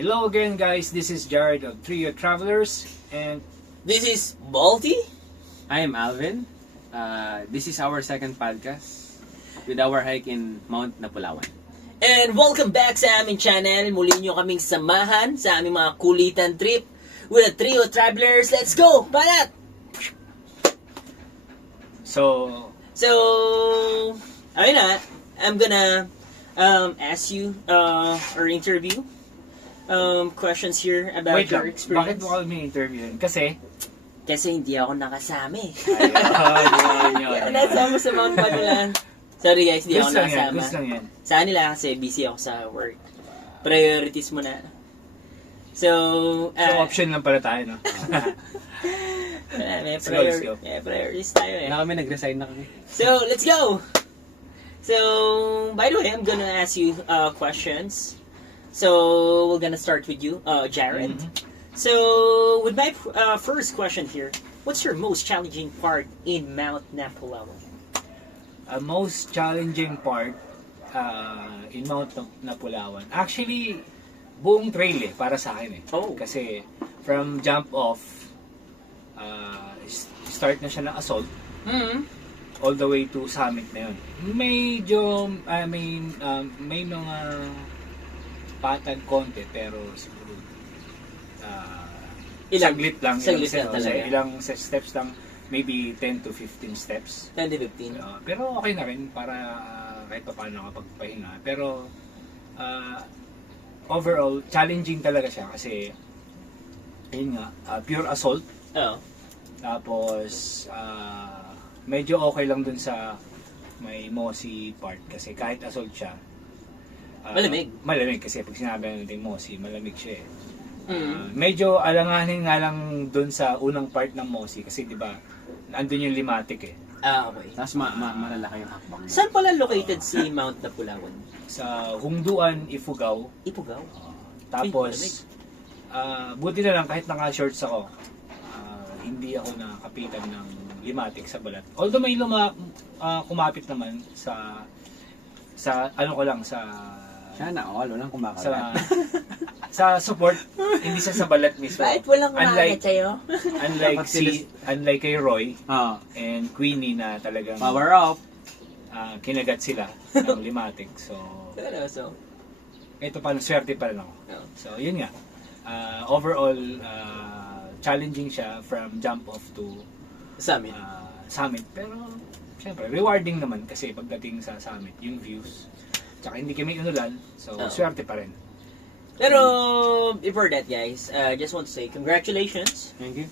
Hello again guys, this is Jared of Trio Travelers and This is Balti. I am Alvin. This is our second podcast with our hike in Mount Napulawan. And welcome back sa aming channel. Muli nyo kaming samahan sa aming mga kulitan trip with the Trio Travelers. Let's go! Balat! so Ayun na. I'm gonna ask you or interview questions here about wait your lang, bakit experience. mo kami interviewin? Kasi Kasi hindi ako nakasama eh. ayun. Nasama sa Mount Panulan. Sorry guys, hindi ako Gusto lang yan, nakasama. gusto lang yan. Sa kanila kasi busy ako sa work. Priorities muna. So Option lang pala tayo, no? may Let's go, let's go. priorities tayo eh. Na kami, nag-resign na kami. So, let's go! So, by the way, I'm gonna ask you questions. So, we're gonna start with you, Jared. So, with my first question here, what's your most challenging part in Mount Napulawan? Most challenging part in Mount Napulawan. Actually, buong trail para sa akin eh. Oh. Kasi from jump off, start na siya ng assault, all the way to summit na yun. Medyo, may mga patag konti, pero siguro saglit lang. Ilang steps lang, maybe 10 to 15 steps. 10 to 15. Pero okay na rin para kahit pa paano nakapagpahinga. Pero overall, challenging talaga siya kasi ayun nga, pure assault. Oh. Tapos, medyo okay lang dun sa may mossy part kasi kahit assault siya. Malamig. Malamig kasi pag sinabi natin mossy, malamig siya eh. Medyo alanganin nga lang dun sa unang part ng mossy kasi di ba andun yung limatic eh. Okay. Tapos malalaki yung hakbang. Saan pala located si Mount Napulawan? Sa Hungduan, Ifugao. Ipugaw? Tapos, buti na lang kahit naka-shorts ako, hindi ako nakapitan ng limatic sa balat. Although may kumapit naman sa ano ko lang, sa Sana all, walang kumakalat. sa support, hindi siya sa balat mismo. Bakit walang kumakagat sa'yo? Unlike kay Roy Oh, and Queenie na talagang power off. kinagat sila ng limatic. So, So, ito pa, swerte pa rin ako. oh. So, yun nga. Overall, challenging siya from jump off to Summit. summit. Pero, syempre, rewarding naman kasi pagdating sa summit, yung views. Tsaka hindi kami inulan, so swerte pa rin. Pero, before that guys, just want to say congratulations Thank you.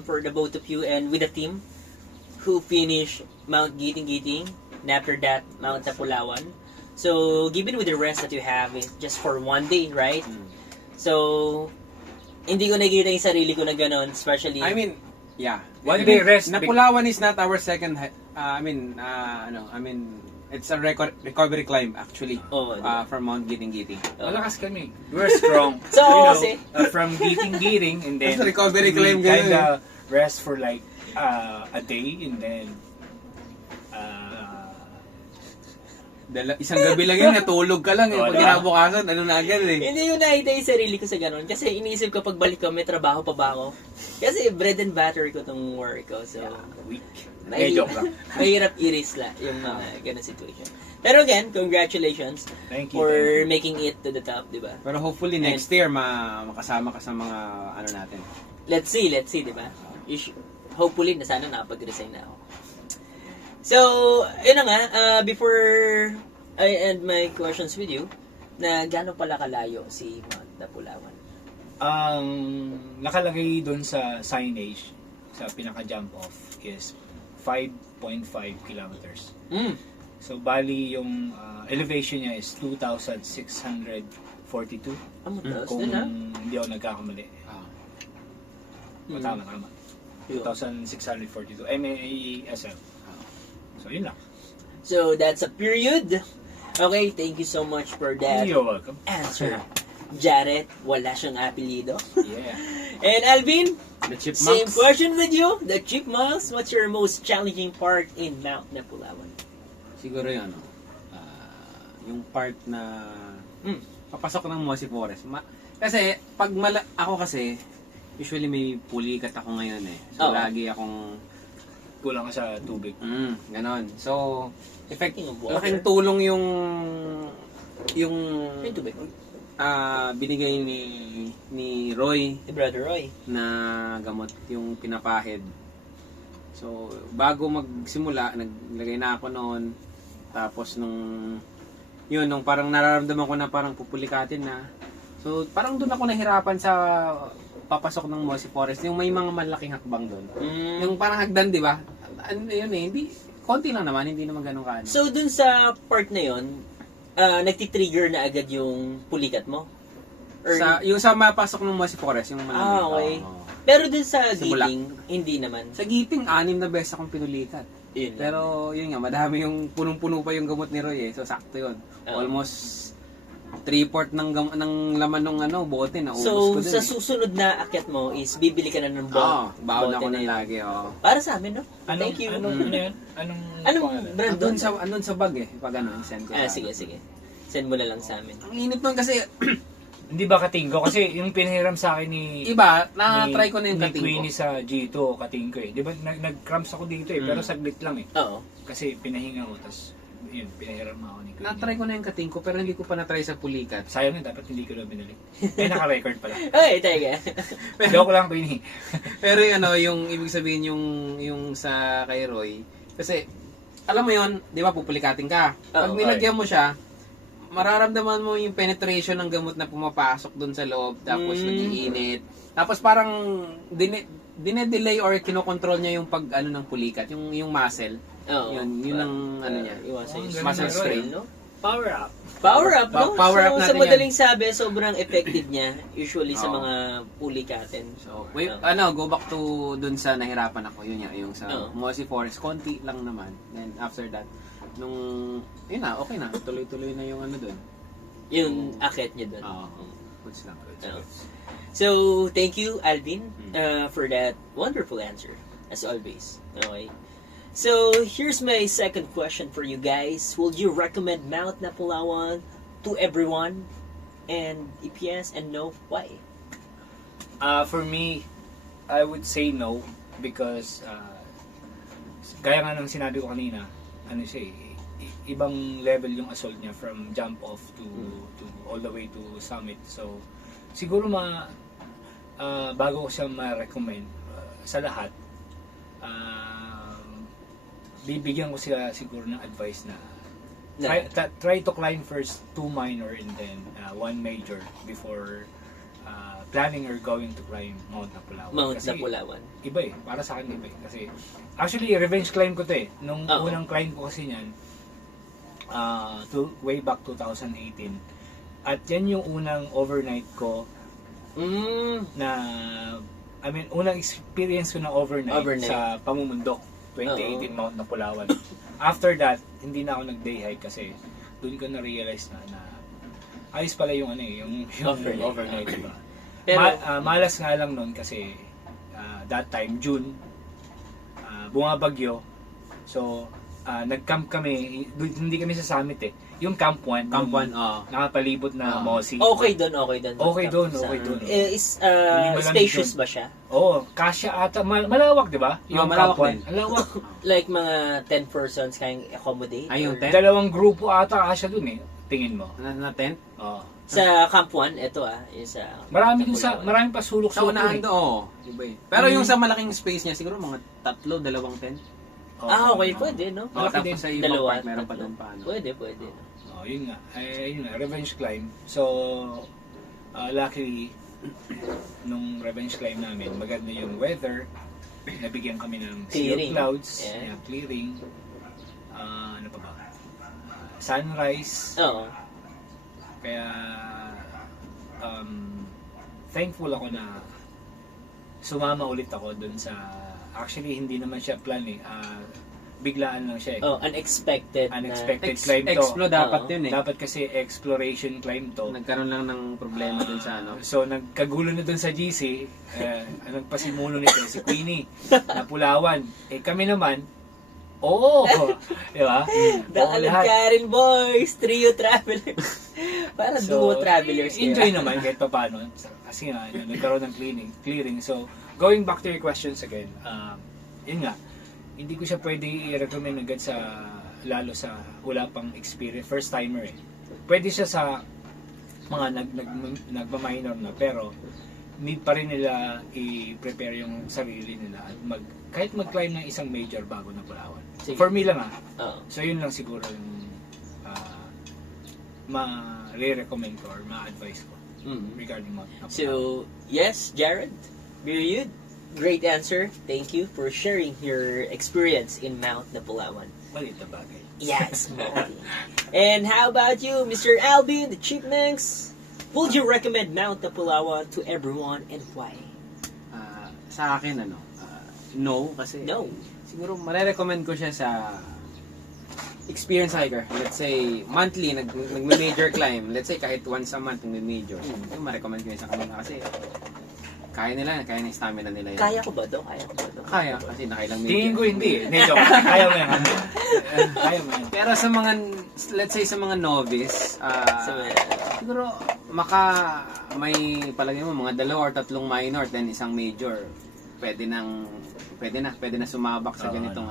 for the both of you and with the team who finished Mount Giting-Giting and after that, Mount Napulawan. So, given with the rest that you have, is just for one day, right? So, hindi ko nakikita yung sarili ko na ganon, especially... I mean, yeah. One day rest. Napulawan is not our second, it's a recovery climb actually. Oh, diba? From Mount Giting-Giting. Malakas kami. We're strong. So, You know, kasi... from Giting-Giting and then That's a recovery we claim ganun kinda rest for like a day and then Isang gabi lang yun, natulog ka lang eh. Oh, Pag diba? kinabukasan, ano na agad eh. Hindi ko nakita yung sarili ko sa ganon. Kasi iniisip ko pagbalik ko, may trabaho pa ba ako? Kasi bread and butter ko tong work ko. So, week. mahirap, Joke lang. mahirap i-risk yung mga ganun situation. Pero again, congratulations Thank you. for thank you. making it to the top, di ba? Pero hopefully next year, makasama ka sa mga ano natin. Let's see, di ba? Hopefully, na sana nakapag-resign na ako. So, yun na nga, before I end my questions with you, na gano'n pala kalayo si Mount Napulawan? Nakalagay doon sa signage sa pinaka-jump off is 5.5 kilometers. So, bali yung elevation niya is 2,642. Mataas Kung din ha? hindi ako nagkakamali. Tama. Yun. 2,642. MASL. So, yun lang. So, that's a period. Okay, thank you so much for that You're welcome. answer. Jared, wala siyang apelido. Yeah. And Alvin, The same chipmunks. question with you. The chipmunks, what's your most challenging part in Mount Napulawan? Siguro yung yung part na papasok ng Mossy Forest. Kasi, ako kasi, usually may pulikat ako ngayon eh. So, Oo. lagi akong, Kulang ka sa tubig. ganon. So, Speaking of water. laking tulong yung Yung tubig. binigay ni Roy Si Brother Roy. na gamot, yung pinapahid. So, bago magsimula, naglagay na ako noon. Tapos nung parang nararamdaman ko na parang pupulikatin na. So, parang doon ako nahirapan sa papasok ng Mossy Forest. Yung may mga malaking hakbang doon. Yung parang hagdan, di ba? Ano yun eh, hindi, konti lang naman, hindi naman ganun kaano. So, dun sa part na yun, nagtitrigger na agad yung pulikat mo? Or, Yung sa mapasok ng Mossy Forest, yung malamig. okay. Oo. Pero dun sa Simula. giting, hindi naman. Sa giting, 6 na beses akong pinulikat. Yun lang. Pero yun nga, madami yung punong-puno pa yung gamot ni Roy eh. So sakto yun. Oo. Almost 3/4 ng laman ng bote na ubos So, ko din. sa susunod na akyat mo is bibili ka na ng baon bote ako na na yun. lagi, Para sa amin, no? Anong, Thank you. Anong, ano yan? Anong pangalan? brand doon? Andun sa bag eh. Pag send ko sa Sige. Send mo na lang sa amin. Ang init nun kasi, Hindi ba katingko? Kasi yung pinahiram sa akin ni iba, na-try ko na yung ni kating ko. Queenie sa G2 katingko eh. Di ba nag-cramps ako dito eh, pero saglit lang eh. Oo. Kasi pinahinga ko, tapos yun, pinahiram ako ni Queenie. Na-try ko na yung kating ko, pero hindi ko pa na-try sa pulikat. Sayang na, dapat hindi ko na binili. Eh, naka-record pala. Ay, teka. Joke lang, Queenie. Pero yung ibig sabihin yung sa kay Roy, kasi alam mo yon, 'di ba, pupulikatin ka. Pag Oo, nilagyan mo siya, mararamdaman mo yung penetration ng gamot na pumapasok doon sa loob, tapos nagiinit. Tapos parang dine-delay or kinokontrol niya yung pag ng pulikat, yung muscle. Oo. Yun ang niya. Iwasan yung Muscle strain. no? Power up. Power up, no? Power up so, natin sa madaling sabi, sobrang effective niya usually sa Oo. mga pulikatin. So, wait, Oo. go back to dun sa nahirapan ako, yun yung sa Oo. Mossy Forest, konti lang naman. Then after that, yun na, okay na, tuloy-tuloy na yung dun. Yung akit niya doon. Oo. Goods lang. Oo. So, thank you, Alvin, for that wonderful answer, as always. Okay. So, here's my second question for you guys. Would you recommend Mount Napulawan to everyone? And if yes and no, why? For me, I would say no because gaya nga ng sinabi ko kanina, ibang level yung assault niya from jump off to all the way to summit. So siguro bago ko siya ma-recommend sa lahat, bibigyan ko sila siguro ng advice na try to climb first 2 minor and then 1 major before planning or going to climb Mount Napulawan. Mount Kasi Napulawan. iba eh, para sa akin iba eh. Kasi actually revenge climb ko to eh. Nung Oo. unang climb ko kasi niyan, way back 2018. At yan yung unang overnight ko na, unang experience ko ng overnight. Sa pamumundok, 2018 Mount Napulawan. After that, hindi na ako nag-day hike kasi doon ko na-realize na ayos pala yung yung overnight, diba? Pero, Malas nga lang nun kasi that time, June, bumabagyo. So, nag-camp kami, hindi kami sa summit eh. Yung Camp 1, Camp 1, nakapalibot na Mossy. okay doon. Okay doon. Spacious ba siya? Oo, kasya ata. Malawak, di ba? Yung malawak Camp 1. din. Malawak. Like mga 10 persons kayang accommodate? Ay, yung Or- tent? Dalawang grupo ata kasya dun eh. Tingin mo. Na tent? Oo. Sa Camp 1, ito yung sa... Marami pa Sa sulok-sulok unahan eh. doon, iba eh. Pero yung sa malaking space niya, siguro mga 3, 2 tent. Okay, pwede, no? Malaki Tapos din. sa ibang Dalawa, part, meron pa tatlo. doon pa. Pwede. Yun nga. Yun nga, revenge climb. So, luckily, nung revenge climb namin, maganda yung weather. Nabigyan kami ng sea of Clearing. clouds. Yeah. Yeah, clearing. Ano pa ba? Sunrise. Oo. Kaya, thankful ako na sumama ulit ako dun sa, actually hindi naman siya plan eh, biglaan lang siya eh. Unexpected. Unexpected climb to. Explo dapat Oo. yun eh. Dapat kasi exploration climb to. Nagkaroon lang ng problema dun sa So nagkagulo na dun sa GC, nagpasimulo nito si Queenie na Pulawan. Kami naman, Oo! Di ba? The Oo, lahat. Alagcarin Boys, Trio Travelers. Parang duo travelers. Enjoy naman kahit pa paano. Kasi nga, yun, nagkaroon ng clearing. So, going back to your questions again, yun nga, hindi ko siya pwede i-recommend agad lalo sa wala pang experience, first timer eh. Pwede siya sa mga nagma-minor na, pero need pa rin nila i-prepare yung sarili nila at kahit mag-climb ng isang major bago na Palawan. Sige. For me lang Oo. So yun lang siguro yung ma-recommend ko or ma-advise ko regarding Mount Napulawan. So, yes, Jared, period. Great answer. Thank you for sharing your experience in Mount Napulawan. Maliit na bagay. Yes, Molly. And how about you, Mr. Alvin, the Chipmunks? Would you recommend Mount Napulawan to everyone and why? Sa akin, no, kasi No. siguro marirecommend ko siya sa experienced hiker. Let's say, monthly, nagme-major climb. Let's say, kahit once a month nagme-major. Yung ma-recommend ko yun sa kanila kasi kaya ng stamina nila yun. Kaya ko ba to? Kaya, kasi nakailang major. Tingin ko hindi eh. Hindi, joke. Kaya mo yan. Kaya mo yan. Pero sa mga, let's say sa mga novice, siguro may palagay mo mga 2 or 3 minor then isang major. Pwede na sumabak sa ganitong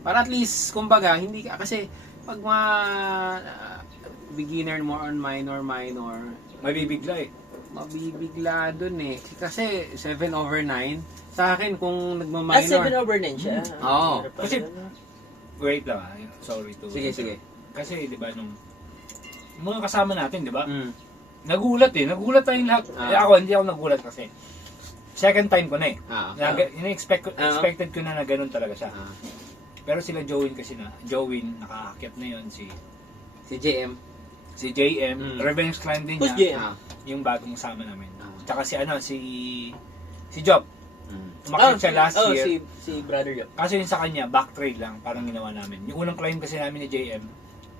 Para at least kumbaga hindi ka kasi pag mga beginner more on minor Mabibigla eh. mabibigla dun eh. Kasi 7/9 sa akin kung nagma-minor. 7/9 siya. Oo. Kasi, wait lang sorry to. Sige. Kasi, di ba, nung mga kasama natin, di ba? Mm. Nagulat tayong lahat. Ako, hindi ako nagulat kasi. Second time ko na eh. Expected ko na ganun talaga siya. Pero sila Jowin, nakaakyat na yun, si JM, revenge climb din Who's niya. JM? Yung bagong sama namin. Tsaka si Job. Umakyat siya last year. Si Brother Job. Kaso yun sa kanya, back trail lang, parang ginawa namin. Yung unang climb kasi namin ni JM,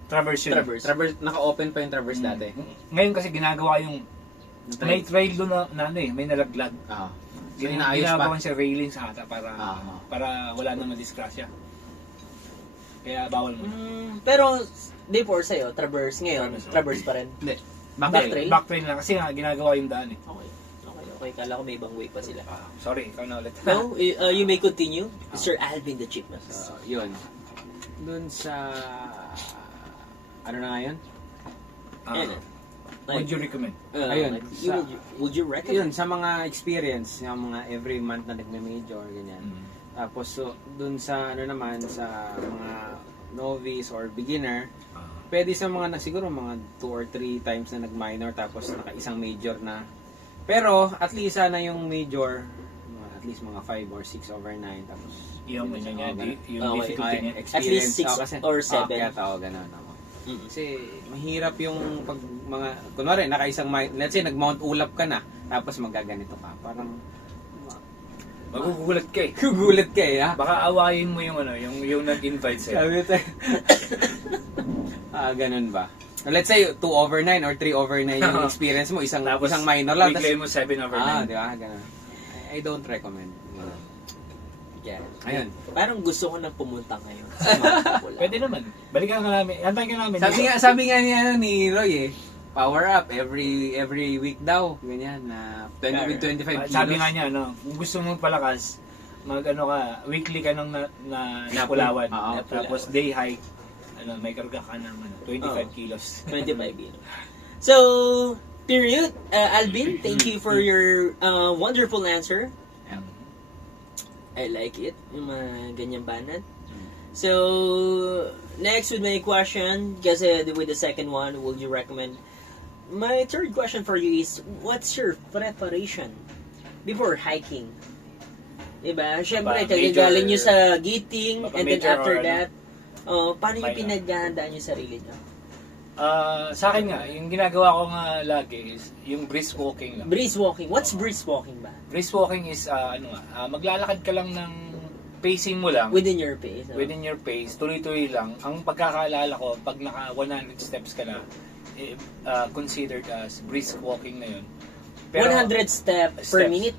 traverse yun. Traverse, naka-open pa yung traverse dati. Ngayon kasi ginagawa yung, may trail doon na may nalaglag. Ginagawa siya railings ata para wala nang madisgrasya. Kaya bawal mo. Pero, day 4 sa'yo, traverse ngayon, traverse pa rin. Hindi. Backtrail? Backtrail lang kasi nga ginagawa yung daan eh. Okay. Kala ko may ibang way pa sila. Sorry, ikaw na ulit. No, you may continue. Mr. Alvin the Chipmunks. Yun. Dun sa ano na nga yun? Would you recommend? Ayun. Would you recommend? Yun, sa mga experience, yung mga every month na nagme-major, ganyan. Tapos, so, dun sa, naman, sa mga novice or beginner, pwede sa mga, siguro, mga 2 or 3 times na nag-minor, tapos naka-isang major na. Pero, at least, sana yung major, at least mga 5 or 6/9, tapos, yung difficulty niya. At least 6 or 7. Kaya tao, ganun. Kasi, mahirap yung pag mga, kunwari, naka-isang, let's say, nag-Mount Ulap ka na, tapos magaganito ka. Parang, magugulat ka eh. gugulat ka eh, ha? Baka awayin mo yung yung nag-invite sa'yo. Sabi tayo. Ganun ba? Let's say 2/9 or 3/9 yung experience mo, isang minor lang. Bigay mo 7/9. Di ba? Ganun. I don't recommend. Ganun. Yeah. Ayun. Parang gusto ko nang pumunta ngayon sa Mount Napulawan. Pwede naman. Balikan ka namin. Antayin ka namin. Sabi nga ni Roy power up every week daw. Ganyan na 25 kilos. Sabi nga niya, kung gusto mong palakas, weekly ka nang Napulawan. Tapos day hike, may karga ka ng 25 kilos. 25 kilos. So, period. Alvin, thank you for your wonderful answer. I like it. Yung mga ganyang banat. So, next with my question, kasi with the second one, would you recommend? My third question for you is, what's your preparation before hiking? Diba? Siyempre, kagagaling nyo sa gating, and then after that, paano nyo pinaghahandaan yung sarili nyo? Sa akin nga, yung ginagawa ko nga lagi is yung brisk walking lang. Brisk walking. What's brisk walking ba? Brisk walking is, maglalakad ka lang ng pacing mo lang. Within your pace. Within your pace, tuloy-tuloy lang. Ang pagkakaalala ko, pag naka 100 steps ka na, considered as brisk walking na yun. 100 steps per minute?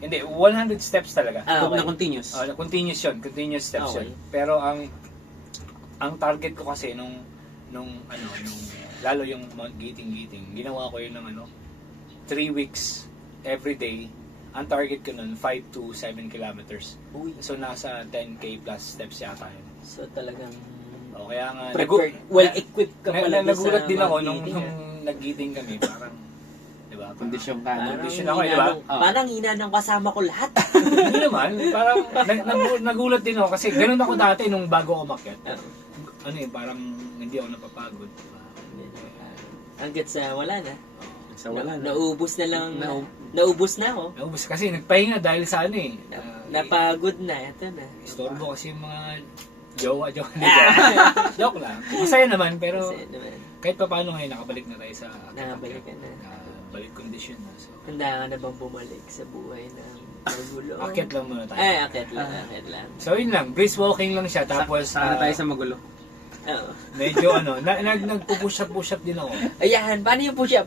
Hindi, 100 steps talaga. Huwag na Okay. continuous. Continuous yun, continuous steps Okay. yun. Pero ang target ko kasi nung lalo yung Mount Giting, ginawa ko yun ng 3 weeks every day. Ang target ko nun 5 to 7 kilometers. Uy, So nasa 10k plus steps yata yun. so talagang O kaya nga prepared, well-equipped ka pala doon sa nagulat din ako Mount nung Giting, ah. nag-giting kami, parang 'di ba? Kondisyon ka. Parang Kondisyon ako, hina di ba? ng- Parang hina ng kasama ko lahat. Hindi naman, parang nagulat din ako kasi ganun ako dati nung bago ako umakyat. Parang hindi ako napapagod. Hanggat sa wala na. So, wala na. Naubos na lang. Naubos na ako. Naubos kasi nagpahinga dahil sa Napagod na. Ito na. istorbo kasi yung mga jowa. Joke lang. Masaya naman, pero Kasi naman, kahit pa paano ngayon, nakabalik na tayo sa nakabalik ka na. balik condition na. So, Handa ka na bang bumalik sa buhay ng magulo? akyat lang muna tayo. Ay, akyat lang. So yun lang, brisk walking lang siya. Tapos, Sana tayo sa magulo. Oo. medyo nagpo-push up din ako. Ayan, paano yung push-up?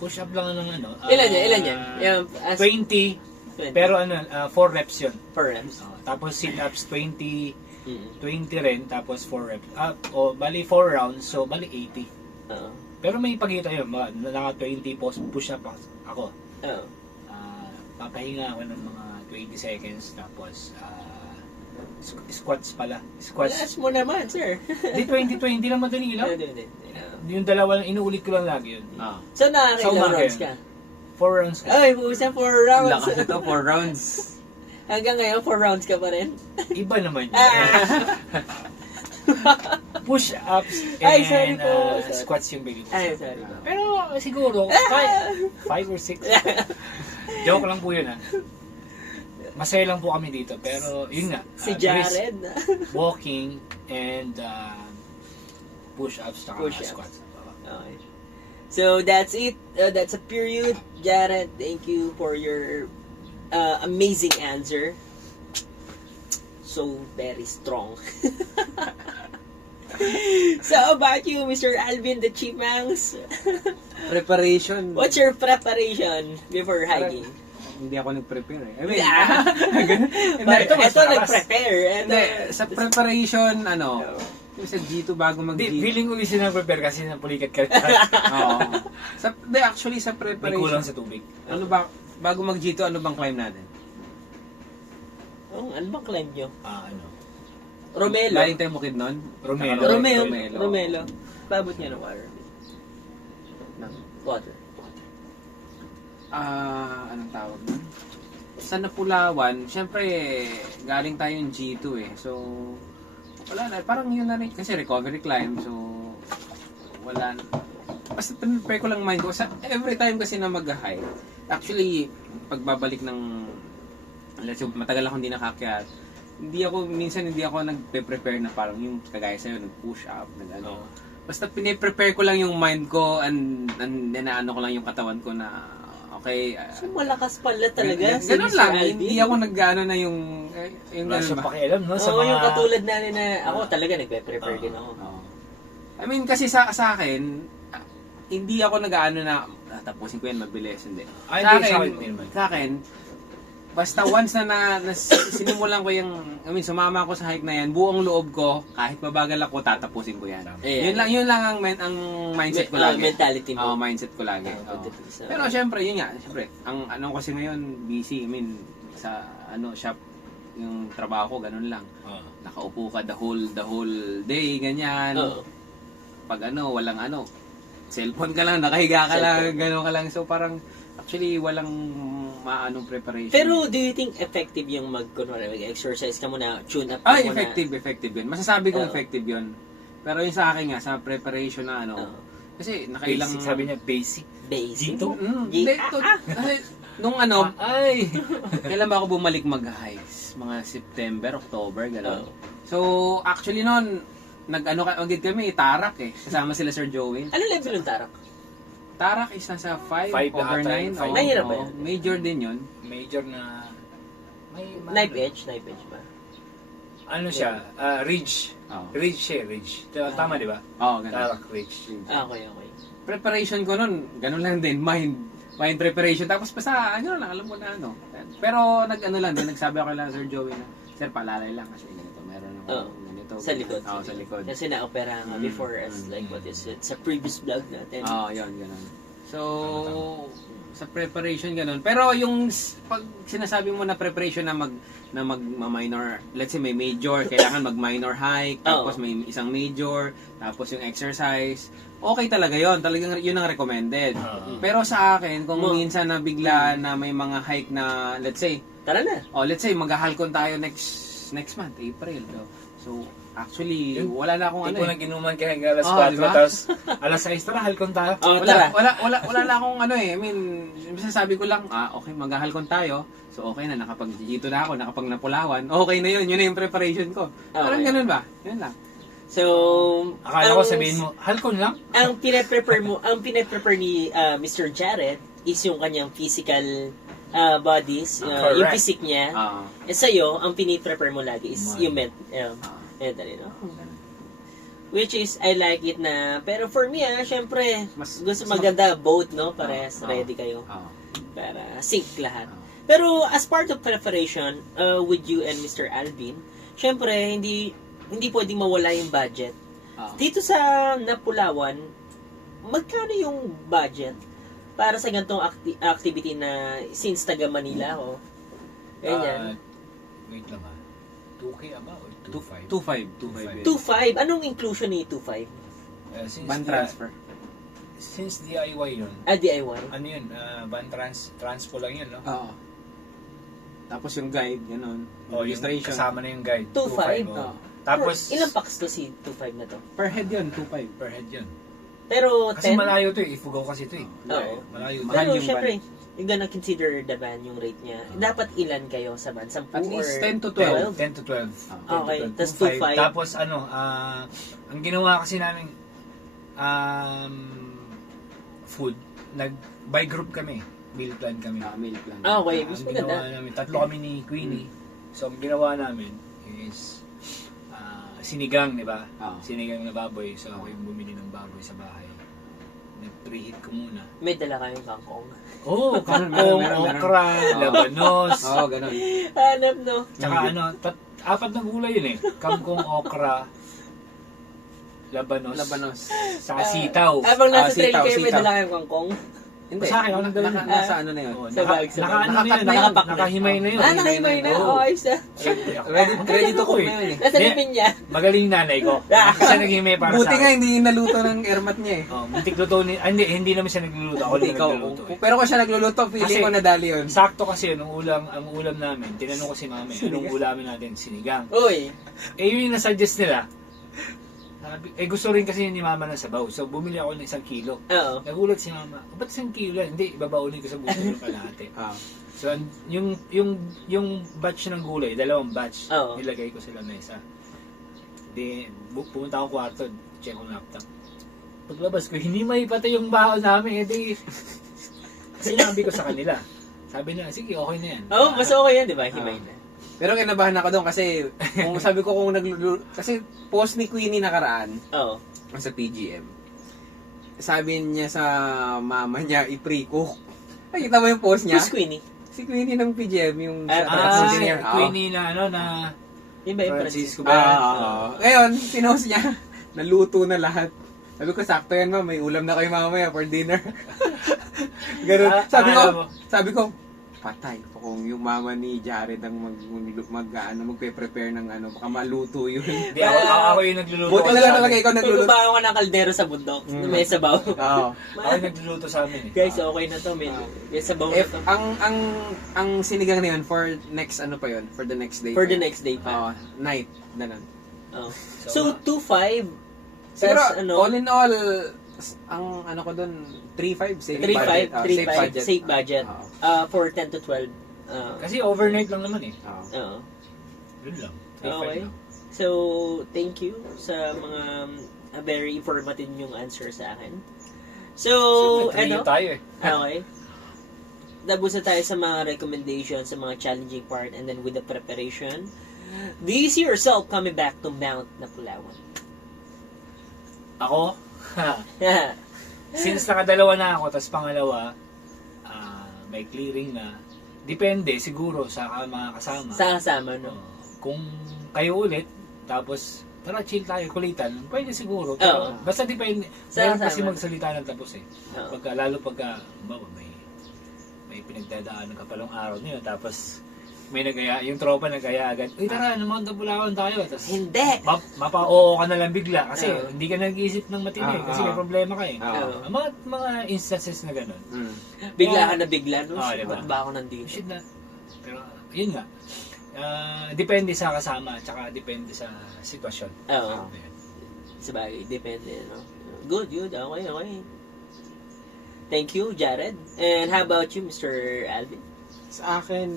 Push up lang ng Ilan yan? Yung, 20, pero 4 reps yun. per reps. Tapos sit-ups 20 Mm. rin, tapos 4 reps. Bali 4 rounds, so bali 80. Oo. Pero may pagitan yun, naka 20 push-up ako. Oo. Papahinga ako ng mga 20 seconds, tapos squats pala. Squats. Last mo naman, sir. Di 20 lang madali lang. Hindi. Yung dalawa lang, inuulit ko lang lagi yun. So, nakakailang umaga rounds yun. ka? 4 rounds ka. Ay, pusa 4 rounds. Lakas ito, 4 rounds. Hanggang ngayon, 4 rounds ka pa rin? Iba naman yun. Ah. Push-ups Ay, and sorry po. Sorry. squats yung bigay ko. Ay, sorry po. Pero siguro, 5 or 6. Joke lang po yun Masaya lang po kami dito. Pero yun nga. Si brisk Jared. walking and push-ups na Push-ups. squats. Okay. So, that's it. That's a period. Jared, thank you for your amazing answer. So, very strong. So, about you, Mr. Alvin the Chipmunks? Preparation. What's your preparation before hiking? Hindi ako nag-prepare eh. I mean, But ito mas ito malakas. nag-prepare. hindi, sa preparation, yung sa G2 bago Di, mag-G2. feeling ko hindi sila prepare kasi napulikat ka rin. Oo. Actually, sa May preparation, kulang sa tubig. ano ba, bago mag-G2, ano bang climb natin? Oh, ano bang climb nyo? Romelo. Laling tayo bukid nun? Romelo. Romelo. Babot niya ng water. Water. Anong tawag nun? Sa Napulawan, syempre, galing tayo yung G2 eh. So, wala na. Parang yun na rin. Kasi recovery climb, so, wala na. Basta prepare ko lang mind ko. Every time kasi na mag-hike, actually, pagbabalik ng, let's say, matagal ako hindi nakakyat, minsan hindi ako nagpe-prepare na parang yung kagaya sa'yo, nag-push up, nag-ano. Basta piniprepare ko lang yung mind ko and naano ko lang yung katawan ko na okay. So, malakas pala talaga. si Ganun Mr. lang. Alvin. Hindi ako nag-ano na yung Wala ganun siyang ba? pakialam, no? Sa Oo, mga... yung katulad natin na ako talaga nagpe-prepare din ako. Oo. I mean, kasi sa akin, hindi ako nag-ano na tapusin ko yan mabilis. Hindi. Hindi, sa akin, hindi naman. Sa akin, basta once na sinimulan ko yung, sumama ako sa hike na yan, buong loob ko, kahit mabagal ako, tatapusin ko yan. Yeah. Yun lang ang mindset ko lagi. Mentality mo. Mindset ko lagi. Oo. Pero syempre, yun nga, syempre, ang kasi ngayon, busy, sa shop, yung trabaho ko, ganun lang. Nakaupo ka the whole day, ganyan. Oo. Pag walang cellphone ka lang, nakahiga ka lang, gano'n ka lang. So parang, actually, walang maanong preparation. Pero do you think effective yung mag-exercise ka muna, tune up ka muna? Effective yun. Masasabi kong Oo. effective yun. Pero yung sa akin nga, sa preparation na kasi nakailang... Basic, sabi niya, basic. Basic. G2? Hindi, kasi nung Ay! kailan ba ako bumalik mag-hikes? Mga September, October, gano'n. Oo. So, actually noon, agad kami, Tarak eh. Kasama sila Sir Joey. Ano level ng tarak? Tarak is nasa 5 Five over ata 9. yun, five. Mahirap ba yun? Major din yun. Major na... Knife edge ba? Ano siya? Ridge. Oo. Ridge siya, ridge. Tama, di ba? Oo, ganun. Tarak ridge. Okay. Preparation ko nun, ganun lang din, mind. wine preparation. Tapos basta, ano lang, alam mo na ano. Pero nagsabi ako lang Sir Joey na, Sir, palalay lang kasi ganito. Meron ako ganito. Sa likod. Oo, sa likod. Kasi na-opera nga before as like what is it? Sa previous vlog natin. Oo, yun, ganun. So, sa preparation ganun. Pero yung pag sinasabi mo na preparation na mag-minor, let's say may major, kailangan mag-minor hike, tapos may isang major, tapos yung exercise, okay talaga yon. Talagang yun ang recommended. Pero sa akin, kung minsan na bigla na may mga hike na, let's say, Tara na. let's say maghahalcon tayo next month, April. So, actually, wala na akong Tipo ano. nag-inuman ka hanggang alas 4, diba? tapos alas 6, tara, halkon tayo. Tara. Wala na akong ano eh. I mean, sabi ko lang, okay, maghahalkon tayo. So, okay na, nakapag-dito na ako, nakapag-napulawan. Okay na yun na yung preparation ko. Parang ganun ba? Yun lang. So, Akala ko sabihin mo, halkon lang? ang pinaprepare ni Mr. Jared is yung kanyang physical bodies, yung Correct. physique niya. Eh sa'yo, ang piniprepare mo lagi is yung mental, you know? Which is, I like it na, pero for me, syempre, gusto maganda both, no? Parehas, ready kayo. Para sync lahat. Pero, as part of preparation, with you and Mr. Alvin, syempre, hindi pwedeng mawala yung budget. Dito sa Napulawan, magkano yung budget para sa ganitong activity na since taga Manila ako? Ganyan. Wait lang 2K ba or 2.5? 2.5. 2.5. Anong inclusion ni 2.5? Van transfer. Since DIY yun, DIY? ano yun, van transpo lang yun, no? Oo. Tapos yung guide, gano'n. Yung Registration. kasama na yung guide. 2.5. Tapos, Ilang packs to si 2.5 na to? Per head yun, 2.5. per head yun. Pero Kasi 10? malayo to eh, Ifugao kasi to eh. Oo. Malayo to. Mahal Pero yung syempre, you're gonna consider the van, yung rate niya. Dapat ilan kayo sa van? 10 At least or 10 to 12. 10 to 12. Okay, 10 to 12. tas 2.5. Tapos ang ginawa kasi namin, food, by group kami. Meal plan kami. Meal plan. Okay, Ang mas ginawa maganda. namin, tatlo kami ni Queenie. So, ang ginawa namin is sinigang, di ba? Sinigang na baboy. So, ako yung bumili ng baboy sa bahay. Nag-preheat ko muna. May dala kayong kangkong. Oh, kangkong, meron. okra, labanos. Oo, gano'n. Hanap, no? Tsaka 4 na gulay yun eh. Kangkong, okra, labanos, saka sitaw. Habang nasa trail sitaw, kayo, may sitaw. dala kayong kangkong. Hindi. Sa akin, ako nagdala na. Nasa ano na yun. Oh, Sa bag, sa bag. naka-ano na yun, Nakapack na. nakahimay na yun. Nakahimay na. Oo. Ayos na. Ready to cook na yun eh. Nasa lipin niya. Magaling yung nanay ko. Kasi naghimay para Buti sa nga akin. hindi naluto ng airmat niya eh. Oh, muntik luto ni... hindi naman siya nagluluto. Ako lang Ikaw, nagluluto eh. pero kung siya nagluluto, feeling Kasi- ko nadali yun. Sakto kasi yun, ang ulam namin, tinanong ko si mami, anong ulamin natin? Sinigang. Uy. Yun yung nasuggest nila. Sabi, gusto rin kasi yun ni mama ng sabaw. So, bumili ako ng 1 kilo. Oo. Nagulat si mama, ba't 1 kilo? Hindi, ibabaulin ko sa buto ng kalahati. So, yung batch ng gulay, 2 batch, Oo. nilagay ko sa lamesa. Di, pumunta akong kwarto, check ko laptop. Paglabas ko, hindi may pati yung baon namin. Sinabi ko sa kanila. Sabi nila, sige, okay na yan. Oo, mas okay yan, di ba? Himay na. Pero kinabahan ako doon kasi kung sabi ko kung nagluluto, kasi post ni Queenie nakaraan Oo. sa PGM. Sabi niya sa mama niya i-pre-cook. Nakita mo yung post niya? Who's Queenie? Si Queenie ng PGM yung Si Queenie na na Yung ba yung Francisco Francisco? ba? Ngayon, pinost niya. Naluto na lahat. Sabi ko, sakto yan ma, may ulam na kayo mamaya for dinner. Ganun. Sabi ko, patay. Kung yung mama ni Jared ang magpe-prepare ng baka maluto yun. Hindi, ako yung nagluluto. Buti na lang talaga ikaw nagluluto. Nagbabawa ka ng kaldero sa bundok. Na may sabaw. Oo. Ako yung nagluluto sa amin eh. Guys, okay na to. May sabaw na to. Ang sinigang na yun for next pa yun? For the next day. For the next day pa. Night. Ganun. Oh. So, 2.5. Pero ano? all in all, ang ko dun, 3.5 safe budget. 3.5 safe budget. For 10 to 12. Kasi overnight lang naman eh. Oo. Yun lang. Okay. So, thank you sa mga very informative yung answer sa akin. So, Trio tayo eh. Okay. Tapos na tayo sa mga recommendations, sa mga challenging part, and then with the preparation. Do you see yourself coming back to Mount Napulawan? Ako? Since nakadalawa na ako, tapos pangalawa, may clearing na. Depende siguro sa mga kasama. Sa kasama, no? Kung kayo ulit, tapos tara chill tayo, kulitan, pwede siguro. Pero Oo. basta depende. Sa Meron kasi kasama. magsalita ng tapos eh. Oo. Lalo pagka may pinagdadaanan ka palang araw niyo, tapos may nagaya, yung tropa nagaya agad, uy tara, naman Bulacan tayo. Tapos Hindi! mapa-oo ka na lang bigla kasi Oo. hindi ka nag-iisip ng matindi kasi may problema ka eh. Oo. Mga instances na ganun. Bigla ka na bigla, no? Diba? Ba't ba ako nandito? Should na. Pero yun nga. Depende sa kasama at saka depende sa sitwasyon. Oo. Sabagay, depende, no? Good. Okay. Thank you, Jared. And how about you, Mr. Alvin? Sa akin,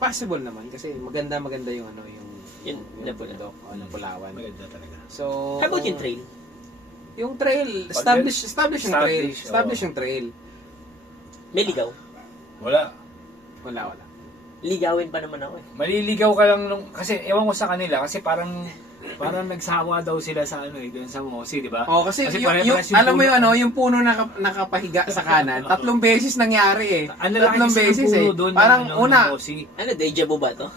possible naman kasi maganda yung Yung bundok, Napulawan. Maganda talaga. So, How about yung trail? Yung trail, establish yung trail. May ligaw. Wala. Wala. Ligawin pa naman ako eh. Maliligaw ka lang nung, kasi ewan ko sa kanila, kasi parang nagsawa daw sila sa doon sa Mosi, di ba? Oh, kasi pare-parehas alam mo puno. yung puno nakapahiga sa kanan, 3 beses nangyari eh. Ano lang 3 kasi beses yung puno eh. doon Parang ng una, Mosi. Ano, deja vu ba to?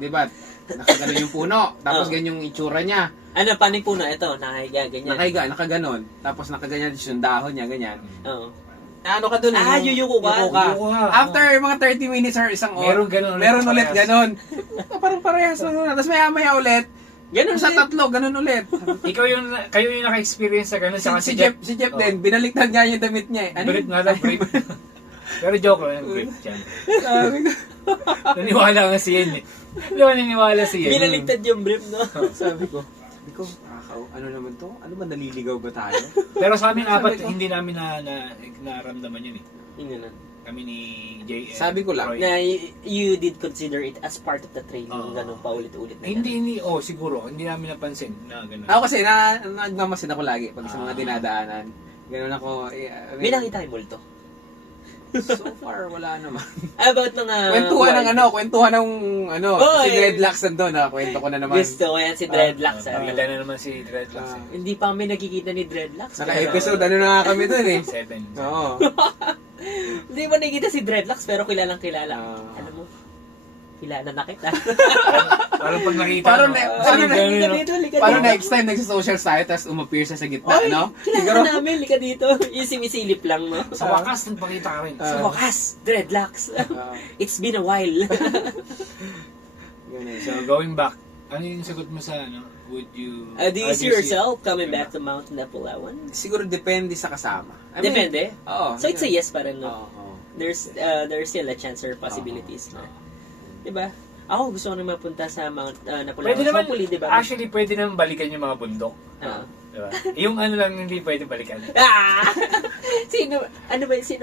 di ba? Nakagano yung puno, tapos Oh. ganyan yung itsura niya. Ano, paano yung puno? Ito, nakahiga, ganyan. Nakaganon. Tapos nakaganyan yung dahon niya, ganyan. Oo. Ano ka dun eh? Yuyuko ka. Yuyuko ka. After mga 30 minutes or isang oras, Meron ganun ulit, meron ulit parehas. ganon. Parang parehas na. Tapos maya ulit, Ganun sa ulit. 3, ganon ulit. Kayo yung naka-experience sa ganun. Saka Si Jeff din, binaliktad nga yung damit niya eh. Ano? Brief nga lang, brief. Pero joke lang, brief. Sabi ko, Naniwala nga si Yen eh. Hindi ba naniniwala si Yen? Binaligtad yung brief, no? sabi ko, ano naman to? Ano ba, naliligaw ba tayo? Pero sa amin Sabi apat, ko. hindi namin naramdaman yun eh. Yung ganun. Kami ni JM. Sabi ko lang, Roy. Na you did consider it as part of the trail, yung Oo. ganun, paulit-ulit na Hindi, siguro. Hindi namin napansin na gano'n. ako kasi nagmamasid ako lagi pag sa mga dinadaanan. Ganun ako. May nakita kay multo. So far, wala naman. About mga... Kwentuhan ng Oy! si Dreadlocks nandun kwento ko na naman. Gusto ko yan si Dreadlocks. Maganda na naman si Dreadlocks eh. Hindi pa kami nakikita ni Dreadlocks. Naka-episode, na nga kami dun eh. 7. Oo. Hindi pa nakikita si Dreadlocks pero kilalang kilala. Ah. Alam mo, kilala na kita. Parang pag nakita Parang mo, na- ah, parang ganun, Lika no? dito, lika Paano dito. next time nagsa-social site tapos umappear siya sa gitna, Oy, no? kilala namin, lika dito. Yung simisilip lang, no? Sa wakas, nagpakita ka rin. Sa wakas, Dreadlocks. It's been a while. Ganun. So, going back, ano yung sagot mo sa would you... Do you see yourself coming back to Mount Napulawan? Siguro depende sa kasama. I mean, Depende. Oo. So it's a yes pa rin, no? Oo. There's still a chance or possibilities na. Diba? Ako gusto ko na mapunta sa Mount Napulawan. Pwede naman, Hopefully, diba? actually, pwede naman balikan yung mga bundok. Ah. Diba? Yung ano lang hindi pwede balikan. Ah! Sino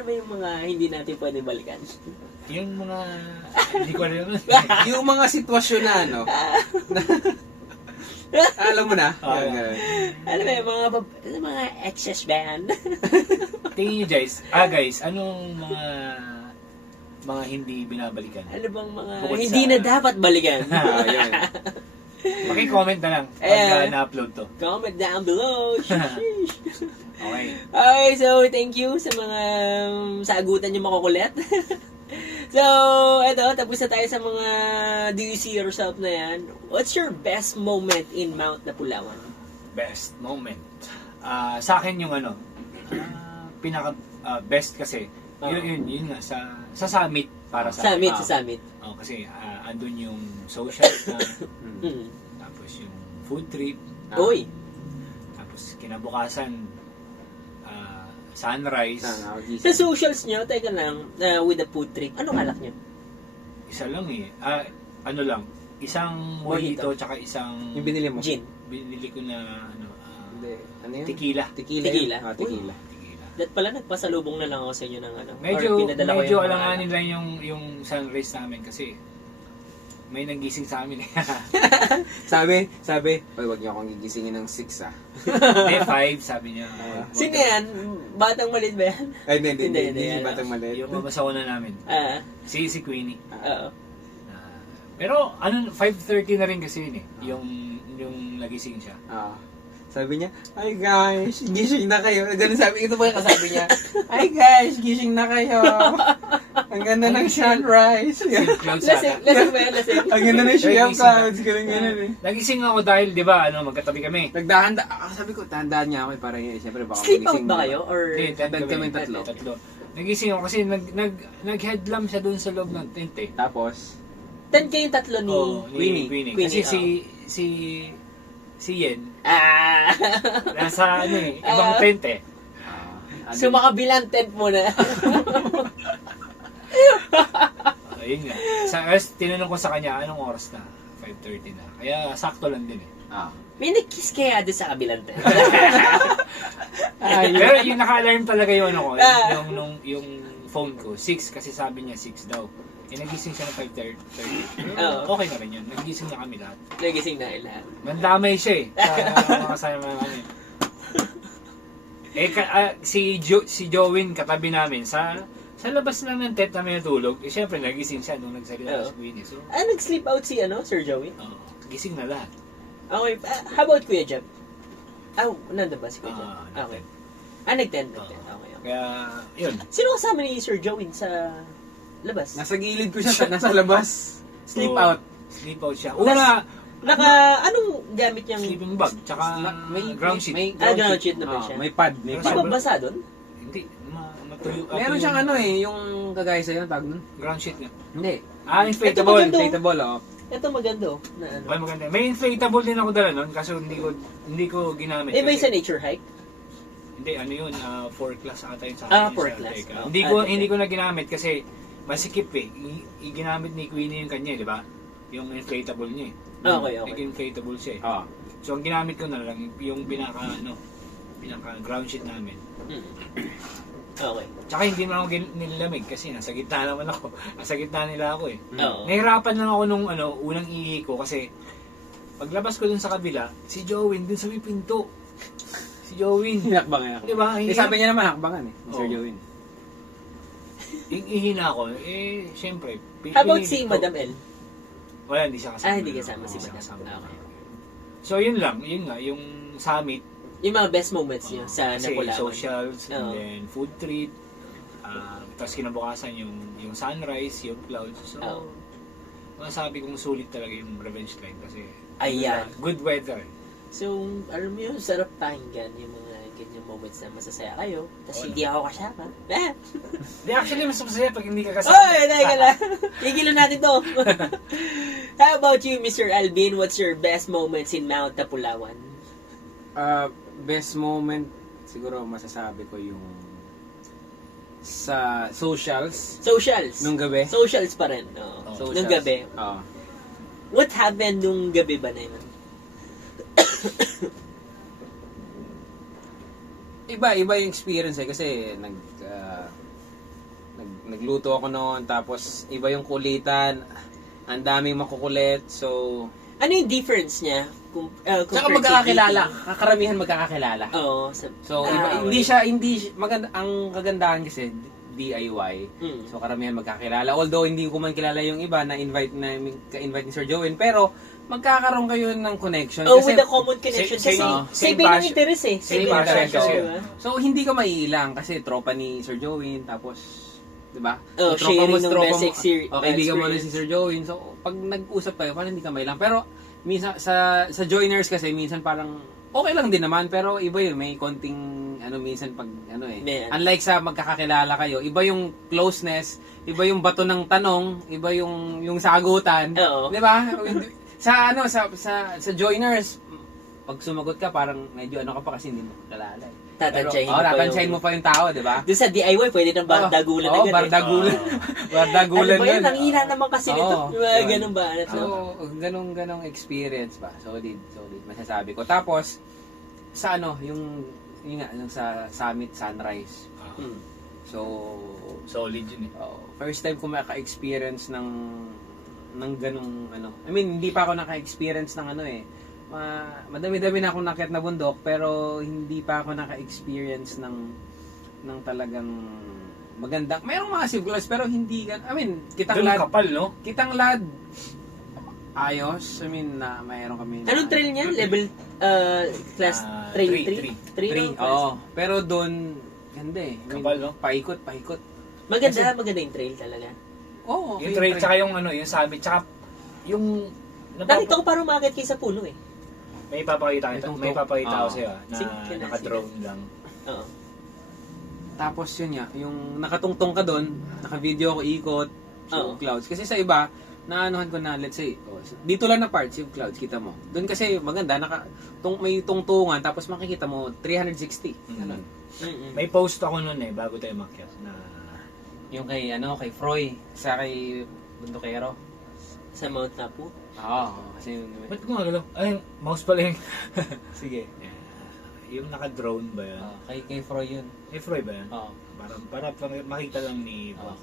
ba yung mga hindi natin pwede balikan? Yung mga... Hindi ko alam. Yung mga sitwasyon na, alam mo na. Ah, Ganun. Ano ba yung mga excess band? Tingin nyo guys, anong mga hindi binabalikan? Ano bang mga Bukod hindi sa- na dapat balikan? Yun. Paki-comment na lang pag na-upload to. Comment down below. Sheesh. Okay. Okay, so thank you sa mga sagutan nyo makukulit. So, eto, tapos na tayo sa mga do you see yourself na yan. What's your best moment in Mount Napulawan? Best moment. Sa akin yung pinaka best kasi, yun nga, sa summit para sa Summit, akin. sa summit. Kasi andun yung social na, Mm. tapos yung food trip, Uy, tapos kinabukasan, sunrise, sa socials nyo, teka lang, with the food trip, anong alak nyo? isa lang eh. Isang Mojito. mojito, tsaka isang Yung binili mo? Gin. binili ko na Hindi. Ano yun? tequila. Tequila. Tequila. Ah, tequila. Tequila. Dat pala, nagpasalubong na lang ako sa inyo ng ano. Medyo Or pinadala ko yung mga alanganin lang yung sunrise namin kasi may nagising sa amin eh. Sabi, oy, wag niyo akong gigisingin ng 6 ah. May 5 sabi niya. Sino yan? Batang malit ba yan? Ay, hindi, Hindi, si ano. Batang Maliit. Yung mamasawa na namin. Si Queenie. Oo. Pero 5:30 na rin kasi yun eh. Yung nagising siya. Ah. Sabi niya, "Hi guys, gising na kayo." Ganun sabi, ito pa yung kasabi niya. "Hi guys, gising na kayo. Ang ganda ng sunrise." Clouds ata. Lasing ba yan? Lasing? Ang ganda ng sheer clouds. Ganun eh. Nagising ako dahil, di ba, magkatabi kami. Nagdahanda, sabi ko, tandaan niya ako eh, para siyempre baka Sleep out magising ba na. kayo? Or... Hindi, Bed kami tatlo. Nagising ako kasi nag-headlam siya doon sa loob ng tent eh. Tapos, 10 kayong tatlo ni... Queenie. Queenie. Queenie, Kasi si Yen, Ah! nasa ibang tent eh. So, makabilang tent muna. Ayun nga. Tinanong ko sa kanya, anong oras na? 5:30 na. Kaya sakto lang din eh. May nag-kiss kaya doon sa kabilang tent. Pero yung naka-alarm talaga yung ano ko, Ah. yung phone ko, 6 kasi sabi niya 6 daw. Nagising siya ng 5:30. Oo. Okay na rin yun. Nagising na kami lahat. Nagising na ilan. Mandamay siya eh. Sa mga kasama namin. Si Jowin katabi namin sa labas lang ng tent namin natulog. Siyempre nagising siya nung nagsalita Oo. si Queenie. So, Nag-sleep out si Sir Joey? gising na lahat. Okay. How about Kuya Jeb? Nandun ba si Kuya Jeb? Okay. Nag-tent. Okay. Kaya, yun. Sino kasama ni Sir Joey sa labas? nasa gilid ko siya, nasa labas. Sleep Oo. out. Sleep out siya. Una, Anong gamit niyang... sleeping bag, tsaka ground sheet. May ground sheet naman siya. May pad. May Pero Di pad. ba basa doon? Hindi, matuyo. Meron siyang yung kagaya sa'yo, tawag nun? Ground sheet nga. Hindi. Inflatable. maganda. Inflatable, oh. Ito maganda na ano. Ay, maganda. May inflatable din ako dala nun, kaso hindi ko ginamit. Ba kasi- sa nature hike? Hindi, 4 class ata yun sa Ah, akin. 4 sa class. Teka. Oh. Hindi ko na ginamit kasi masikip eh. Ginamit ni Queenie yung kanya, di ba? Yung inflatable niya eh. Okay. Nag-inflatable siya eh. Oh. So, ang ginamit ko na lang, yung pinaka ground sheet namin. Okay. Tsaka hindi mo ako nilamig kasi nasa gitna naman ako. Nasa gitna nila ako eh. Oo. Nahirapan lang ako nung unang ihi ko kasi paglabas ko dun sa kabila, si Jowin dun sa may pinto. Si Jowin. Hinakbangan ako. Di ba? Sabi niya naman, hakbangan eh. Sir Oo. Jowin. Ihi na ako. Siyempre. How about pinilit si ko. Madam L? Wala, hindi siya kasama. Hindi kasama si Oo, Madam. kasama. Okay. So, yun lang. Yun nga. Yung summit. Yung mga best moments niyo sa kasi Napulawan. socials, and Oo. then food trip. Tapos kinabukasan yung sunrise, yung clouds. So, Oo. masabi kong sulit talaga yung revenge line kasi Ayan. good weather. So, alam mo yun, sarap pakinggan yung mga ganyan moments na masasaya kayo. Tapos Oo hindi ako kasama. Di, actually, mas masaya pag hindi ka kasama. Oy, teka lang. Tigilan natin to. How about you, Mr. Alvin? What's your best moments in Mount Tapulawan? Best moment, siguro masasabi ko yung sa socials. Socials. Nung gabi. Socials pa rin. Oo. Oh. Nung gabi. Oo. What happened nung gabi ba na yun? Iba yung experience eh kasi nagluto ako noon tapos iba yung kulitan, ang daming makukulit. So Ano yung difference niya? saka magkakakilala, karamihan magkakakilala. Oo. So iba, hindi maganda ang kagandahan kasi DIY. So karamihan magkakilala. Although hindi ko man kilala yung iba na invite ni Sir Joel, pero magkakaroon kayo ng connection with the common connection. Kasi same ng interest eh. Same passion kasi. diba? So hindi ka maiilang kasi tropa ni Sir Joel tapos 'di ba? Oh, Yung tropa sharing mo, ng tropa best mo. experience. Okay, hindi ka mo si Sir Joel. So pag nag-usap kayo, parang hindi ka mailang. Pero minsan sa joiners kasi minsan parang okay lang din naman pero iba yun, may konting minsan pag unlike sa magkakakilala kayo, iba yung closeness, iba yung bato ng tanong, iba yung sagutan. Oo. 'Di ba? Sa joiners, pag sumagot ka parang medyo ka pa kasi hindi mo kilala eh. Tatansyahin mo pa yung tao, 'di ba? Doon sa DIY, pwede nang bardagulan Oo, agad. bardagulan. Bardagulan Ano ba yan? nun. Nangina naman kasi nito. Oo, Mga yun. ganun ba? So, ganong experience ba? Solid masasabi ko. Tapos sa yung sa Summit Sunrise. So, Solid yun eh. first time ko maka-experience ng ganong I mean, hindi pa ako naka-experience ng madami-dami na akong nakit na bundok pero hindi pa ako naka-experience ng talagang magandang. Mayroong mga siglas pero hindi kitang Ganun lad. kapal, no? Kitang lad ayos. Mayroon kami. Anong trail niya? Level Class Ah, 3, three. 3, Oo. Pero doon, ganda eh. Kapal, no? Paikot. Maganda yung trail talaga. Oo. Yung trail, tsaka yung ano, yung summit, tsaka yung... Nakita ko parang umakit kayo sa puno eh. May papakita kita, may papakita ko sa'yo na Sige. naka-drone lang. Oo. Tapos yun nga, yung nakatungtong ka doon, naka-video ako ikot, Oo. yung clouds. Kasi sa iba, naanuhan ko na, let's say, dito lang na parts yung clouds, kita mo. Doon kasi maganda, may tungtungan, tapos makikita mo 360. Ganun. Mm-mm. May post ako nun bago tayo makyat na... Yung kay Froy, sa kay Bundokero. Sa Mount Napu. Oo, kasi Ba't gumagalaw? Ay, mouse pala yung... sige. Yung naka-drone ba yan? Kay Froy yun. Froy ba yan? Oo. Para makita lang ni Boss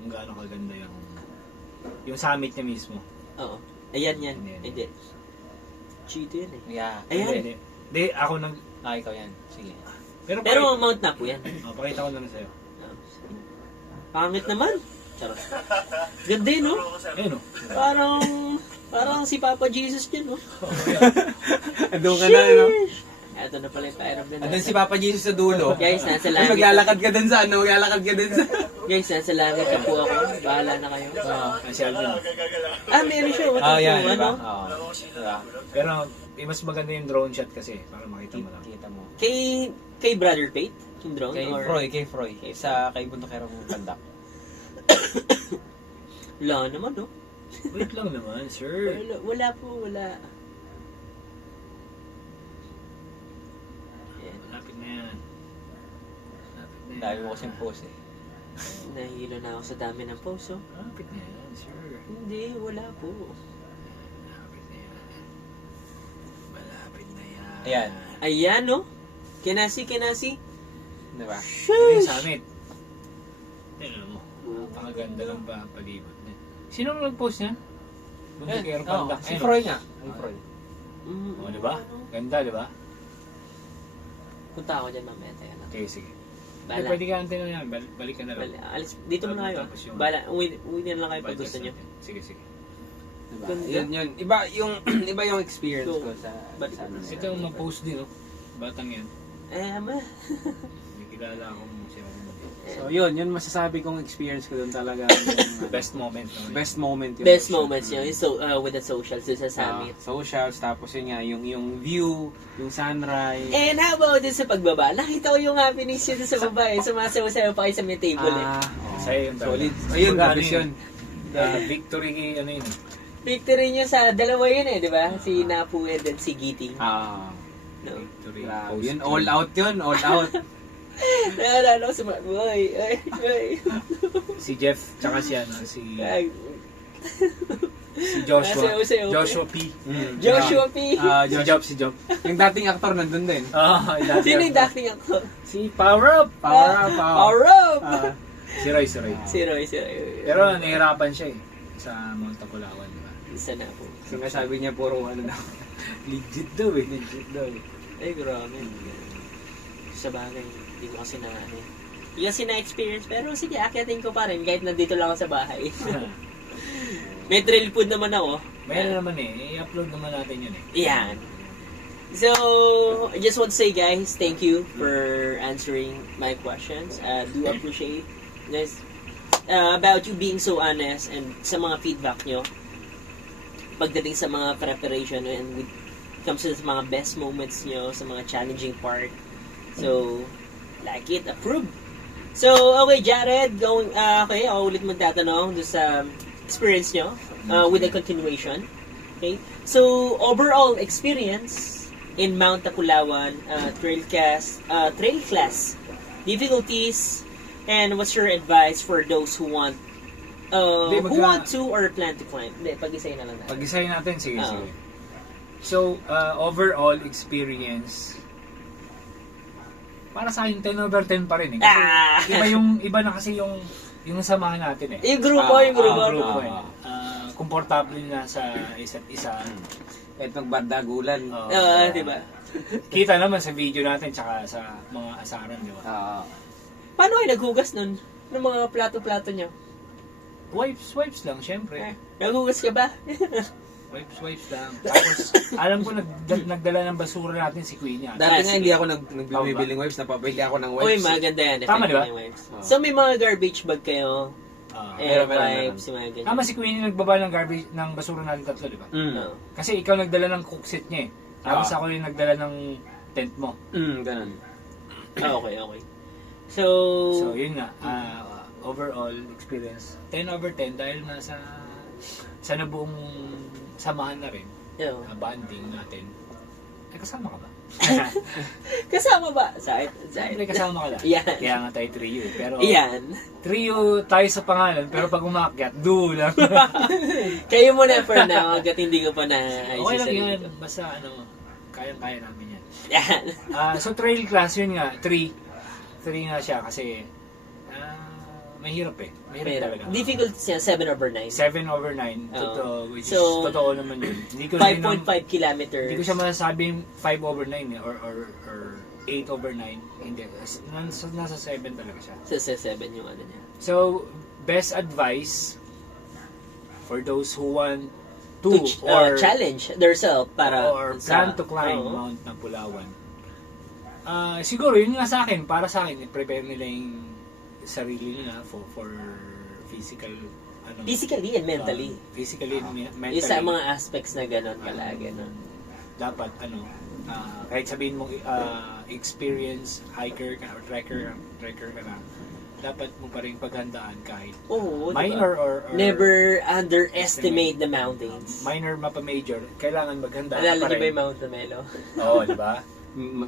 kung gaano kaganda yung summit niya mismo. Oo. Ayan. Ayan. Hindi. Cheato yan eh. Yeah. Ayan. Hindi, ako nag... Ikaw yan. Sige. Pero Mount Napu yan. pakita ko lang sa'yo. Pangit naman. Charot. Ganda no? Ayun o. Parang si Papa Jesus dyan, no? Andun ka na, no? Ito na pala yung pa-aeroplane. Andun si Papa Jesus sa dulo. Guys, nasa Ay, langit. maglalakad ka dun sa Guys, nasa langit na po ako. Bahala na kayo. Si Alvin. Meron siya. yan, Ano? diba? Oo. Diba? Pero mas maganda yung drone shot kasi para makita mo lang. Kita mo. Kay Brother Pate? Yung drone? Kay Froy. Sa kay Bundokero mong banda. Wala naman, no? Wait lang naman, sir. Wala po. Malapit na yan. Dami mo kasing post eh. Nahihilo na ako sa dami ng post, oh. Malapit na yan, sir. Hindi, wala po. Malapit na yan. Malapit na yan. Ayan. Ayan, no? Kinasi. Diba? Ano yung summit? Tignan mo. Napakaganda lang ba ang palibot niya. Sino nag-post niya? Bundokero Panda. Si Froy nga. Si Froy. O, diba? Ganda, diba? Punta ako dyan mamaya. Tayo na. Okay, sige. Bala. Pwede ka antay na yan. Balik ka na lang. Alis, dito muna kayo. Tapos yung- Bala, uwi na lang kayo pag Podcast gusto nyo. natin. Sige. Diba? Ganda. Yun. Iba yung experience ko sa ano. Ito yung ma-post din, oh. Batang yan. Ama. May kilala akong siya. So yun masasabi kong experience ko doon talaga. Yung, Best moment. No? best moment yun. Best moments yun. So, with the socials sa summit. Socials, tapos yun nga, yung view, yung sunrise. And how about din sa pagbaba? Nakita ko yung happiness yun sa baba eh. Sumasayaw pa kayo sa may table eh. Sa'yo yung Solid. talaga. Ayun, Kumbaga, tapos yun. Victory, ano yun. Victory niya sa dalawa yun eh, di ba? Si Napu and then si Giting. No? Victory. Grabe. Post Yun, all out yun, all out. Naalala ko sa mga, boy. Si Jeff, tsaka si ano, si Sayaw, Joshua. sayaw. Joshua P. Joshua P. Si Job. Yung dating aktor nandun din. Sino yung acting ako? Si Power Up. Power up! Si Roy. Si Roy. Pero nahihirapan siya sa Mount Tapulawan, di ba? Isa na po. Sinasabi niya puro ano na. Legit daw eh. Ay, grabe. Sa bagay, hindi ko kasi hindi kasi na-experience, pero sige, akyatin ko pa rin kahit nandito lang ako sa bahay. May trail food naman ako. Mayroon naman i-upload naman natin yun Yan. So, I just want to say guys, thank you for answering my questions. Do appreciate this about you being so honest and sa mga feedback nyo pagdating sa mga preparation and with comes to sa mga best moments nyo, sa mga challenging part. So, like it, approve. So, okay, Jared, okay, ako ulit magtatanong doon sa experience nyo with the continuation. Okay? So, overall experience in Mount Tapulawan, trail class, difficulties, and what's your advice for those who want to or plan to climb? Hindi, pag-isay na lang natin. Pag-isahin natin, sige. So, overall experience, para sa akin, 10 over 10 pa rin Kasi iba na kasi yung samahan natin Yung grupo. Grupo komportable na sa isa't isa. Kahit magbardagulan. Diba? Kita naman sa video natin tsaka sa mga asaran, di ba? Paano kayo naghugas nun? Ng mga plato-plato nyo? Wipes lang, syempre. Naghugas ka ba? Wipes lang. Tapos, alam ko, nagdala ng basura natin si Queenie. Dati nga sige. hindi ako nagbibiling wipes, napabili ako ng wipes. Uy, maganda yan. Tama, di ba? effective wipes. Oo. So, may mga garbage bag kayo, Ah, meron. wipes, yung mga ganyan. tama si Queenie nagbaba ng garbage, ng basura natin tatlo, di ba? Oo. Kasi ikaw nagdala ng cookset niya eh. Tapos Ah. ako yung nagdala ng tent mo. Ganun. Okay. So, So, yun nga. Overall experience, 10 over 10 dahil nasa sa nabuong samahan na rin, yun. bonding natin. Ay, kasama ka ba? Kasama ba? Siyempre kasama ka lang. Yan. Kaya nga tayo trio eh. Pero Iyan. trio tayo sa pangalan, pero pag umakyat, duo lang. Kayo muna for now, hanggat hindi ko pa na Okay lang yan. Basta kayang-kaya namin yan. Yan. So trail class, yun nga, 3 nga siya kasi mahirap eh. Mahirap talaga. Difficult siya, 7 over 9. 7 over 9, Oo. totoo, which is So, totoo naman yun. Hindi ko rin 5.5 kilometers. Hindi ko siya masasabing 5 over 9 eh, or 8 over 9. Hindi. Nasa 7 talaga siya. Sa 7 yung ano niya. So, best advice for those who want to challenge themselves para or plan to climb Oo. Mount Nampulawan. Siguro, yun nga sa akin, para sa akin, i-prepare nila yung sarili nila for physical physically and mentally. physically and mentally. Yung sa mga aspects na gano'n palagi. No? Dapat kahit sabihin mong experience hiker ka or trekker ka na, dapat mo pa rin paghandaan kahit Oo, minor diba? or Never underestimate the mountains. minor mapa major, kailangan maghanda Alala pa niyo ba rin. yung Mount Namelo? Oo, di ba?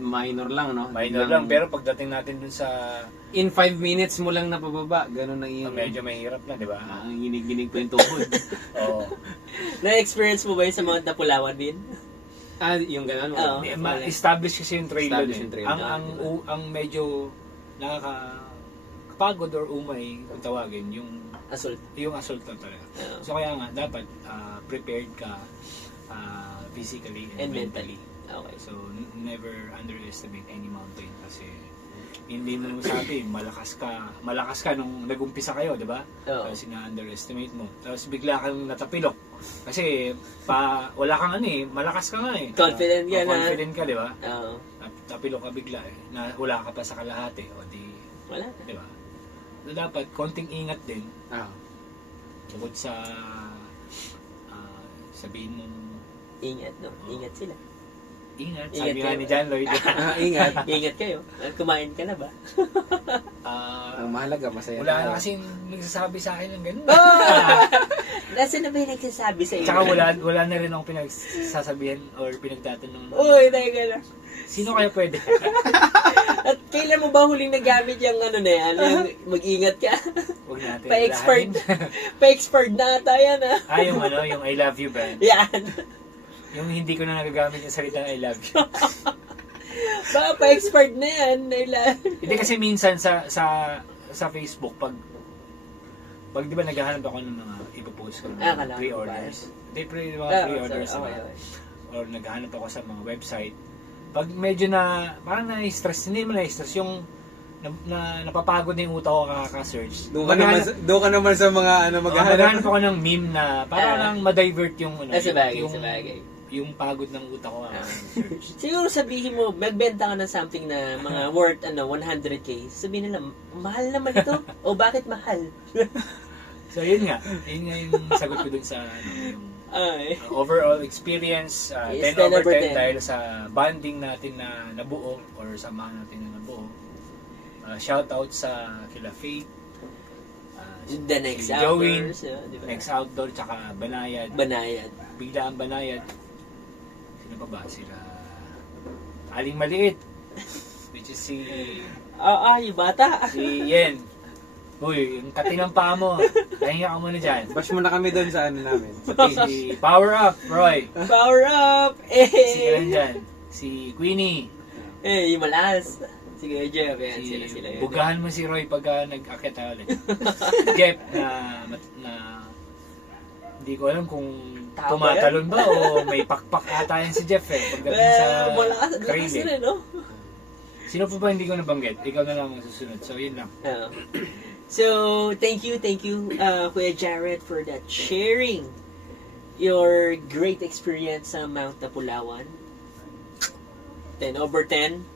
Minor lang, no? Minor lang, pero pagdating natin dun sa in 5 minutes mo lang napababa, ganun na yung medyo mahirap na, di ba? ang ginig-ginig pa yung tuhod. Oo. Na-experience mo ba yun sa Mount Napulawan din? Yung ganun. Oo. Establish kasi yung trail Establish doon yung eh. trail doon, Ang medyo nakakapagod or umay kung tawagin yung Assault. assault na talaga. Oo. So kaya nga dapat prepared ka physically and mentally. Okay. So never underestimate any mountain kasi hindi mo masabi malakas ka nung nag-umpisa kayo, di ba? Oo. Tapos na-underestimate mo. Tapos bigla kang natapilok. Kasi wala kang malakas ka nga eh. Confident ka na. Confident ka, di ba? Oo. Tapilok ka bigla eh. Na wala ka pa sa kalahati. O di, Wala. di ba? So dapat konting ingat din. Bukod sa sabihin mo Ingat, no? Ingat sila. ingat. Ingat Sabi nga kayo. ni John Lloyd. Ingat. Ingat kayo. Kumain ka na ba? Ang mahalaga, masaya Wala tayo. na kasi nagsasabi sa akin ng ganun. Nasaan na ba yung nagsasabi sa iyo? Tsaka wala na rin akong pinagsasabihan or pinagtatanong. Uy, teka na. Sino kaya pwede? At kailan mo ba huling nagamit yung ano na yan? Yung mag-ingat ka? Huwag natin. Pa-expert. ilahanin. Pa-expert na ata yan ah. Yung I love you band. Yan. Yung hindi ko na nagagamit yung salita I love you. Baka pa-expert na yan. Hindi kasi minsan sa Facebook pag di ba naghahanap ako ng mga ipopost ko ng kala ko pre-orders. Hindi pre-orders Okay, na. okay. Or naghahanap ako sa mga website. Pag medyo parang na-stress, hindi mo na-stress yung napapagod na yung utak ko kaka-search. Doon ka naman sa mga Maghahanap ako ng meme na para lang ma-divert yung Sabagay, yung, sabagay. yung pagod ng utak ko kaka-search. Siguro sabihin mo, magbenta ka ng something na mga worth 100k. Sabihin nila, mahal naman ito. O bakit mahal? So yun nga yung sagot ko dun sa yung Ay. overall experience, Yes, 10 over 10. 10 dahil sa bonding natin na nabuo or samahan natin na nabuo. Shout out sa kila Faith, The next si Joey, outdoors. Diba? Next Outdoor, tsaka Banayad. Banayad. Bigla ang Banayad. Sino pa ba? Sila Aling Maliit, which is si Yung bata. Yen. Uy, yung katinang paa mo. Pahinga ka muna dyan. Bash mo na kami doon sa ano namin. Si Power Up, Roy. Power up! Si Eh! dyan. Si Queenie. Yung malas. Sige, Jeff. Yan, sila yun. Bugahan mo si Roy pag nag-akit na ulit. Jeff na hindi ko alam kung Tama tumatalon ba o may pakpak ata yan si Jeff eh. Pagdating sa Malakas trail sila, eh. no? Sino pa ba hindi ko nabanggit? Ikaw na lang ang susunod. So, yun lang. So, thank you, Kuya Jared, for that sharing. your great experience sa Mount Napulawan? 10 over 10?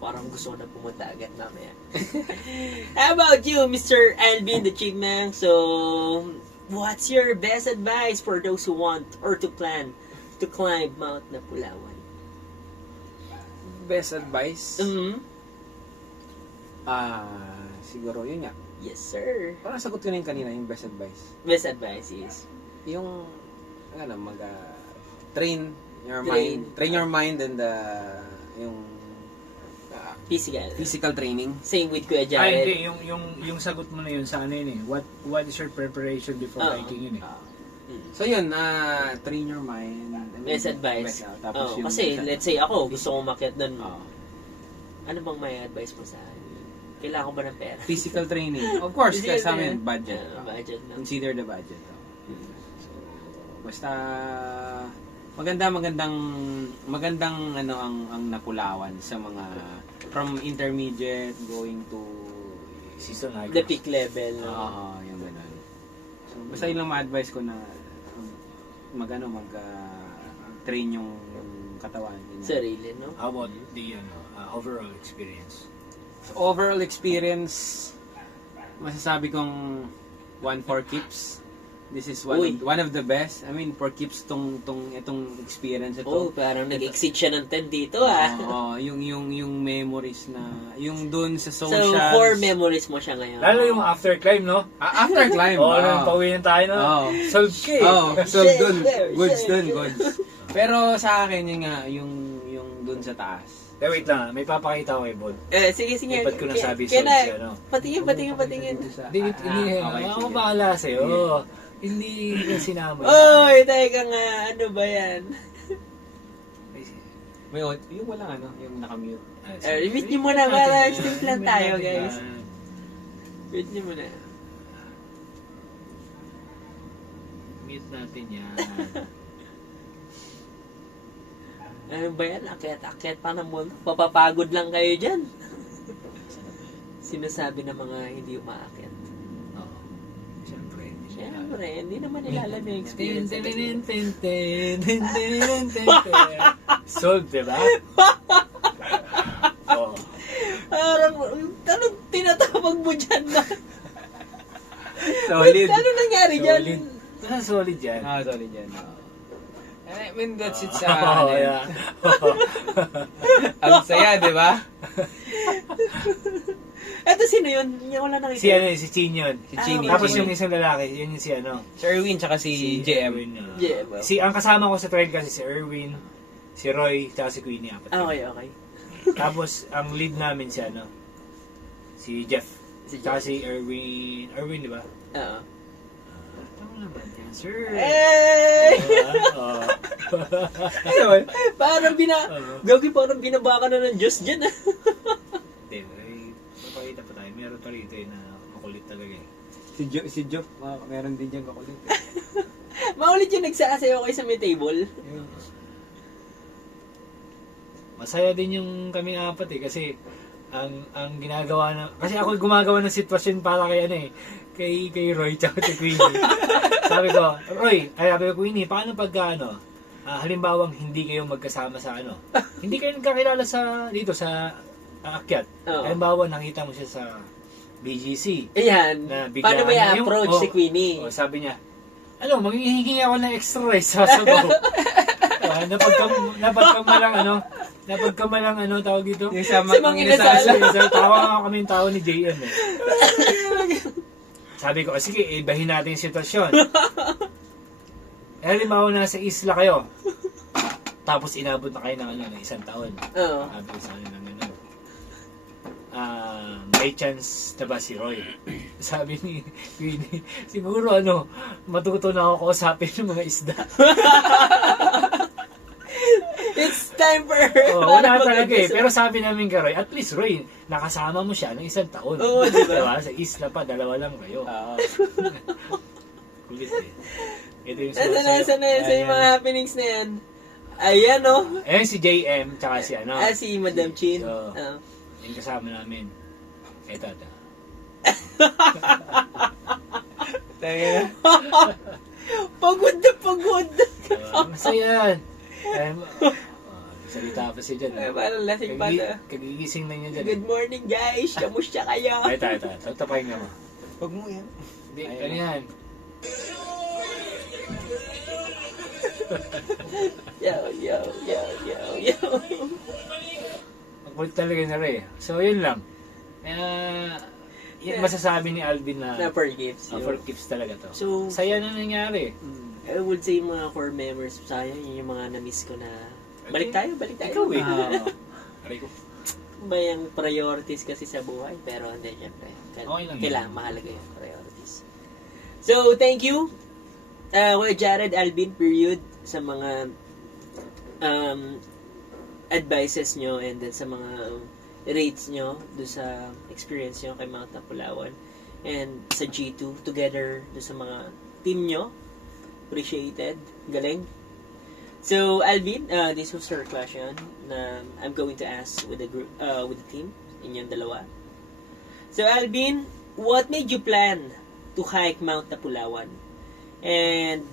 Parang gusto ko na pumunta agad mamaya. How about you, Mr. Alvin the Chipmunk? So, what's your best advice for those who want or to plan to climb Mount Napulawan? Best advice? Mm-hmm. Siguro yun nga. Yes, sir. Parang sagot ko na yung kanina, yung best advice. Best advice is? Yung, train your Train. mind. Train your mind and yung Physical. training. Same with Kuya Ay, Jared. hindi. Yung sagot mo na yun sa ano yun eh. What is your preparation before hiking yun eh? So yun, train your mind. Best advice. Tapos yung Kasi, let's say ako, gusto kong makiat doon. Oo. Ano bang may advice mo sa akin? Kailangan ko ba ng pera? Physical training. Of course, Physical kasama training. yun, budget. Budget na. Consider the budget. So, basta magandang ano ang Napulawan sa mga from intermediate going to Season hikers. The peak level. yung ganun. So, basta yun lang ma-advise ko na train yung katawan. Yun. Sarili, no? How about the overall experience? So, overall experience, masasabi kong 1-4 keeps. This is one of the best. I mean, 4 keeps itong experience ito. Oh, parang nag-exceed siya ng 10 dito, ah. Yung memories na, yung dun sa So, socials. core memories mo siya ngayon. Lalo yung after climb, no? After climb. Nung pauwinan tayo, no? Solved ka eh. So dun. Goods dun, goods. Pero sa akin, yun nga, yung dun sa taas. Wait lang, may papakita ko kay Bod. Sige. Ba't ko nasabi Kaya solved siya, no? Patingin. Hindi, ako bahala sa'yo. Hindi ka sinama. Oy, teka nga, ano ba yan? May yung walang yung nakamute. Mute nyo muna, para still lang tayo, guys. Mute nyo muna. Mute natin yan. Ano ba yan? Akyat pa ng mundo. Papapagod lang kayo dyan. Sinasabi ng mga hindi umaakyat. Oo. Siyempre, hindi naman ilalam yung experience. Solved, diba? Oo. Parang, anong tinatawag mo dyan na? Solid. Ano nangyari dyan? Solid yan. Solid yan. I mean, that's it Yeah. Ang saya, di ba? Eto, sino yun? Wala nakita. Si Chin yun. Si Chini. Tapos yung isang lalaki, yun yung si Si Erwin, tsaka si JM. Erwin, JM. ang kasama ko sa trail kasi si Erwin, si Roy, tsaka si Queenie. Apat. Okay. Tapos, ang lead namin si Jeff. Tsaka si Erwin, di ba? Oo. Tama naman yan, sir. Hey! Parang parang binaba ka na ng Diyos dyan. Mapakita pa tayo. Meron pa rito na makulit talaga eh. Si Joff, meron din dyan kakulit. Maulit yung nagsasayaw kayo sa may table. Masaya din yung kami apat eh kasi ang ginagawa na kasi ako gumagawa ng sitwasyon para kay Roy tsaka kay Queenie. Sabi ko, Queenie, paano pagka halimbawang hindi kayo magkasama sa hindi kayo nagkakilala dito sa akyat. Oo. Halimbawa nakita mo siya sa BGC. Ayan. Na biglaan Paano ba na i-approach si Queenie? Sabi niya, maghihingi ako ng extra rice sa sabaw. Napagkamalang tawag dito? Yung sa Mang inasal. Tawa kami yung tao ni JM eh. Sabi ko, sige, ibahin natin yung sitwasyon. Halimbawa nasa isla kayo. Tapos inabot na kayo ng isang taon. Oo. Sabi ko sa kanila gano'n. May chance na ba si Roy? Sabi ni Queenie, siguro matuto na ako kausapin yung mga isda. It's time for her. Wala talaga eh. Pero sabi namin kay Roy, at least Roy, nakasama mo siya ng isang taon. Oo, diba? Sa isla pa, dalawa lang kayo. Kulit eh. Ito yung Saan yung mga happenings na yan? Ayan, Ayan si JM, tsaka si si Madam Chin. So, yung kasama namin. Ito. Pagod na pagod. Masaya yan. Salita pa siya dyan. Ay, parang lasing bata. Kagigising na niya dyan. Good morning, guys. Kamusta kayo? Ay, tayo. Tapahin nga mo. Huwag mo yan. Hindi, ano yan? Yo. Ang kulit talaga na rin. So, yun lang. Yun masasabi ni Alvin na Na for gifts. for keeps talaga to. So, Saya na nangyari. I would say mga core memories sayang yun yung mga na-miss ko na balik tayo. Ikaw eh. Aray ko. May yung priorities kasi sa buhay, pero hindi, syempre. Okay lang Kailangan mahalaga yung priorities. So, thank you, Kuya Jared, Alvin, period, sa mga advices nyo and then sa mga rates nyo do sa experience nyo kay Mount Napulawan and sa G2 together do sa mga team nyo. Appreciated. Galing. So, Alvin, this was your question na I'm going to ask with the group, with the team, inyong dalawa. So, Alvin, what made you plan to hike Mount Napulawan? And,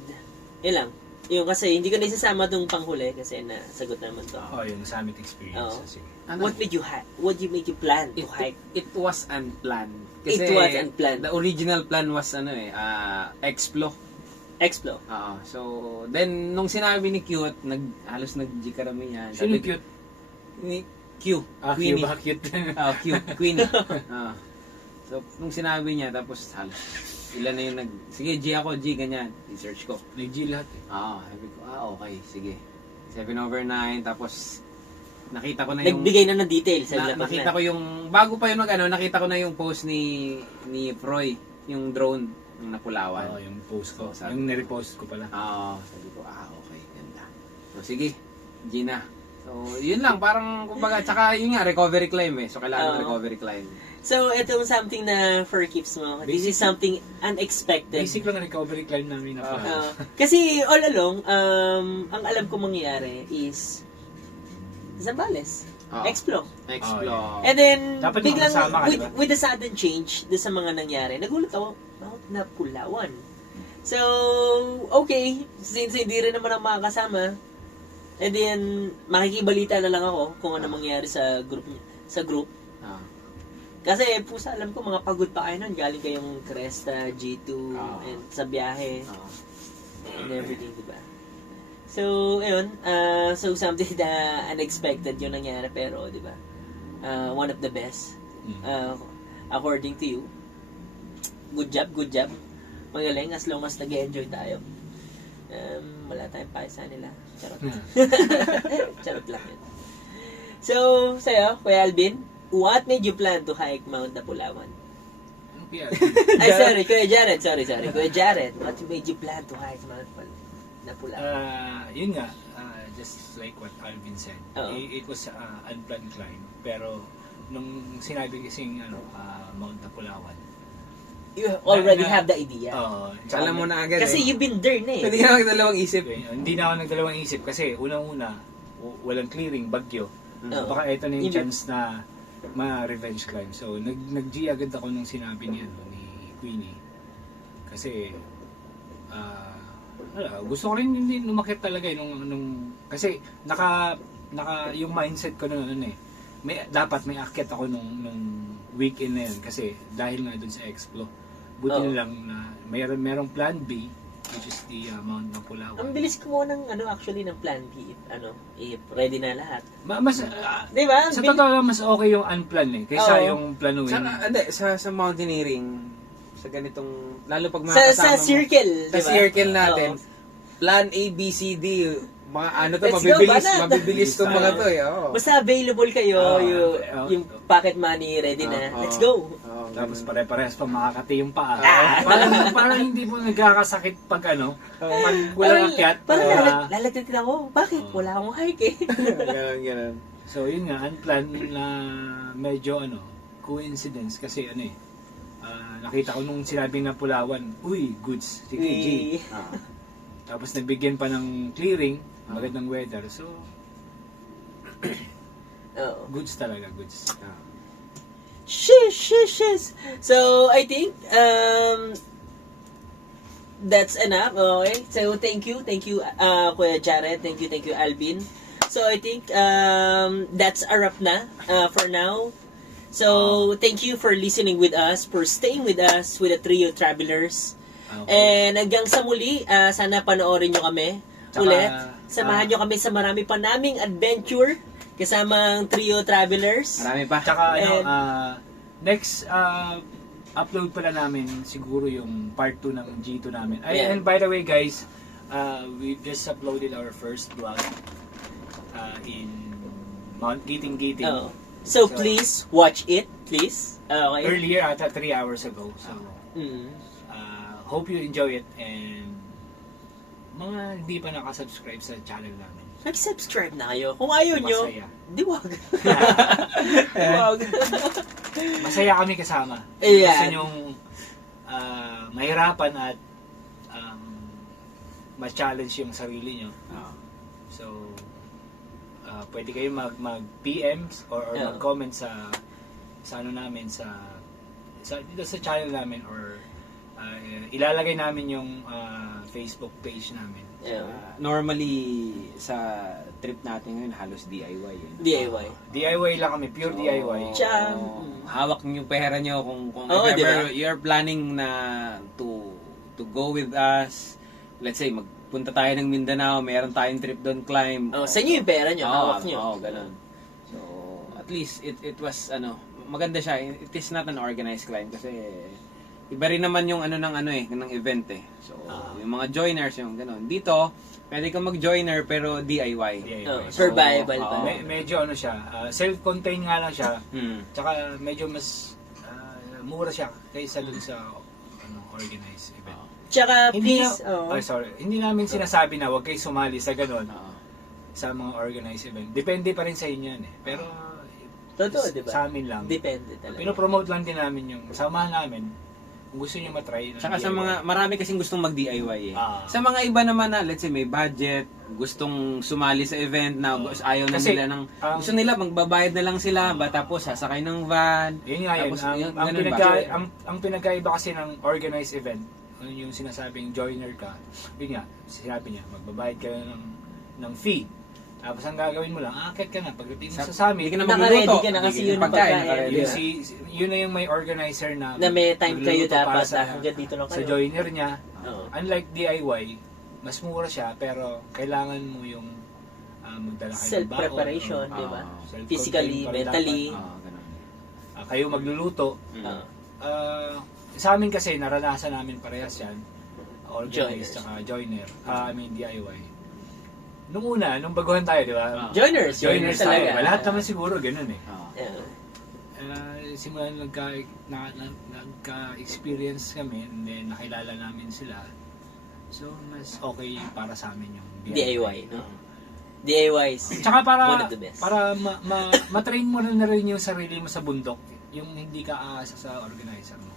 yun lang. Yung kasi, hindi ko na isasama itong panghuli kasi nasagot naman to. Yung summit experience. Oo. Sige. What made you hike? What did you make you plan to hike? It was unplanned. It was unplanned. The original plan was Explo. Explo. So, then, nung sinabi ni Cute, halos nag-G karami yan. Sino Sabi- cute? Ni Q. Queenie. Queenie. Cute. Q. Queenie. So, nung sinabi niya, tapos halos, ilan na yung sige, G ako, G, ganyan. I-search ko. Nag-G lahat eh. Sabi ko, okay, sige. 7/9, tapos, nakita ko na yung... Nagbigay na ng details. Sa lapag nakita ko yung, bago pa yun nakita ko na yung post ni Froy, yung drone, yung Napulawan. Yung post ko. So, Yung nirepost ko pala. Sabi ko, okay, ganda. So, sige, Gina. So, yun lang, parang, kumbaga, tsaka yun nga, recovery climb eh. So, kailangan ng recovery climb. So, ito something na for keeps mo. This is something unexpected. Basic lang ang recovery climb namin na Kasi all along, ang alam ko mangyayari is Zambales. Explo. Explore. And then, Dapat biglang, makasama ka, diba? with the sudden change doon sa mga nangyari, nagulat ako, Mount Napulawan. So, okay, since hindi rin naman ako makakasama, and then, makikibalita na lang ako kung ano mangyayari sa group. Kasi, pusa, alam ko, mga pagod pa kayo nun. Galing kayong Cresta, G2, and sa biyahe, and everything, diba? So, ayun, so something na unexpected yung nangyari, pero, di ba, one of the best, according to you. Good job. Magaling, as long as nag-enjoy tayo. Wala tayong payo sa nila. Charot. Charot lang yun. So, sa'yo, Kuya Alvin, what made you plan to hike Mount Napulawan? Ano kaya? Ay, sorry, Kuya Jared, sorry. Kuya Jared, what made you plan to hike Mount Napulawan? Yun nga, just like what Alvin said, Oo. it was unplanned climb. Pero nung sinabi kasing Mount Napulawan, You already Na- have the idea. Alam mo na agad Kasi you've been there na eh. Hindi ka magdalawang isip. hindi na ako nagdalawang isip kasi unang-una, walang clearing, bagyo. Oo. Baka ito na yung Hindi- chance na ma-revenge climb. So, nag-G agad ako nung sinabi niya, ni Queenie. Kasi, gusto ko rin hindi lumakit talaga nung kasi yung mindset ko noon eh. Dapat may akyat ako nung weekend na yun kasi dahil nga dun sa Explo. Buti na lang na merong plan B, which is the Mount Napulawan. Ang bilis kumuha ng actually ng plan B if ready na lahat. Mas Di ba? sa totoo lang mas okay yung unplanned kaysa Oo. yung planuhin. Sa mountaineering, sa ganitong, lalo pag Sa makakasama circle, mo, sa di ba? circle natin, Oo. plan A, B, C, D, mga Let's go, banat. mabibilis tong mga to eh. Basta available kayo, yung pocket money ready na. Oo. Let's go. Tapos pare-parehas pa makakati yung paa. Ah. Parang hindi po nagkakasakit pag walang akyat. Parang lalagdatin ako. Bakit? Wala akong hike eh. Ganun. So yun nga, unplanned na medyo coincidence kasi nakita ko nung sinabing Napulawan, uy, goods, si KJ. Tapos nabigyan pa ng clearing, magandang weather. So, goods talaga, goods. Shish. So, I think, that's enough. Okay. So thank you, Kuya Jared. Thank you, Alvin. So I think that's a wrap na for now. So thank you for listening with us, for staying with us with the Trio Travelers. Okay. And hanggang sa muli, sana panoorin nyo kami Tsaka, ulit. Samahan nyo kami sa marami pa naming adventure kasama ang Trio Travelers. Marami pa. Tsaka And- next upload pala namin siguro yung part 2 ng G2 namin. Yeah. And by the way guys, we just uploaded our first vlog in Mount Giting. Oh. So please watch it, please. Okay. Earlier ata 3 hours ago. So Mm. hope you enjoy it, and mga hindi pa nakasubscribe sa channel namin. Mag-subscribe na kayo. Kung ayaw nyo, Masaya. di wag. Wag. Masaya kami kasama. Ayan. Gusto nyong mahirapan at ma-challenge yung sarili nyo. So, pwede kayo mag-PMs or Yeah. mag-comment sa ano namin dito sa channel namin, or ilalagay namin yung Facebook page namin. Yeah. Normally, sa trip natin ngayon, halos DIY yun. DIY. DIY lang kami, pure DIY. Tsaka, hawak niyo yung pera niyo kung Oo, if ever diba? you're planning na to go with us. Let's say magpunta tayo ng Mindanao, meron tayong trip doon climb. Oh, sa inyo yung pera nyo, hawak nyo. Oo, ganun. So, at least it was maganda siya. It is not an organized climb kasi iba rin naman yung ng event eh. So, yung mga joiners yung ganun. Dito, pwede kang mag-joiner pero DIY. Oh, So, survival ba? medyo siya, self-contained nga lang siya. Mm. Tsaka medyo mas mura siya kaysa dun sa organized event. Tsaka, Hindi please, hindi namin sinasabi na huwag kayo sumali sa ganun, Oo. sa mga organized event. Depende pa rin sa inyo yan eh. Pero totoo, di ba? sa amin lang. Depende talaga. Pinopromote lang din namin yung samahan namin. Kung gusto niyo matry. ng Tsaka sa DIY. mga, marami kasing gustong mag-DIY eh. Ah. Sa mga iba naman na, let's say may budget, gustong sumali sa event na ayaw na Kasi, nila gusto nila, magbabayad na lang sila, tapos sasakay ng van. Yun nga yun. Tapos, Ang ganun ba? ang pinagkaiba kasi ng organized event, yung sinasabing joiner ka, yun nga, sinabi niya, magbabayad ka ng fee. Tapos ang gagawin mo lang, akit ka na. Pagdating mo sa summit, Hindi ka na Naka-ready magluluto. ka na kasi Hindi yun ka ang pagkain. naka-ready yun, na. yun na yung may organizer na may time kayo magluluto para dapat, hanggang dito lang sa kayo. joiner niya. Oo. Unlike DIY, mas mura siya, pero kailangan mo yung magdala kayo ng Self-preparation, baon. di ba? Self-contained Physically, pa rin mentally. Oo, ganun. dapat. Kayo magluluto. Oo. Sa amin kasi, naranasan namin parehas yan. Organized, Joiners. tsaka joiner. DIY. Nung una, nung baguhan tayo, di ba? Joiners Joiners tayo. talaga. Lahat naman siguro ganun eh. Oo. Yeah. Simulan nagka-experience kami, and then nakilala namin sila. So, mas okay para sa amin yung DIY, no? DIY is Tsaka one of the best. para matrain mo na rin yung sarili mo sa bundok, yung hindi ka aasa sa organizer mo.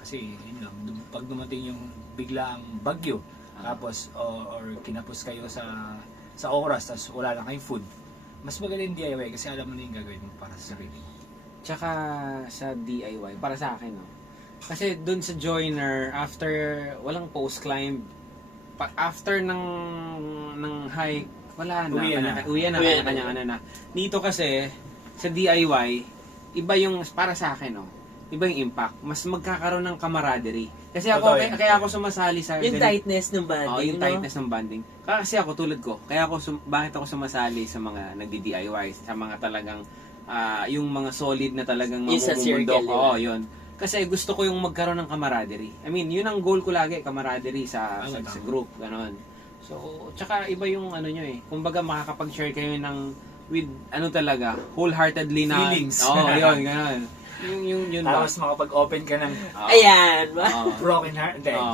Kasi yun lang, pag dumating yung biglaang bagyo, tapos or kinapos kayo sa oras, tapos wala lang kayong food, mas magaling DIY kasi alam mo na yung gagawin mo para sa sarili mo. Tsaka sa DIY, para sa akin, no? Kasi dun sa joiner, after, walang post-climb, after ng hike, wala na. Uwi na. Kanya-kanya na. Dito kasi, sa DIY, iba yung, para sa akin, no? Iba yung impact. Mas magkakaroon ng camaraderie. Kasi ako, Totoo yun. kaya ako sumasali sa... Yung tightness ng bonding, Oo, yung no? tightness ng bonding. Kasi ako, tulad ko, kaya ako, bakit ako sumasali sa mga nagdi-DIY, sa mga talagang, yung mga solid na talagang Yung sa circle, mamumundok. di ba? Oo, yun. Kasi gusto ko yung magkaroon ng camaraderie. I mean, yun ang goal ko lagi, camaraderie sa group, gano'n. So, tsaka iba yung ano nyo eh. Kumbaga makakapag-share kayo with talaga, wholeheartedly na... Feelings. Oo, yun, gano'n. Yun ba? Tapos makapag-open ka ng Ayan, ba? Oo. broken heart. Hindi. Oo.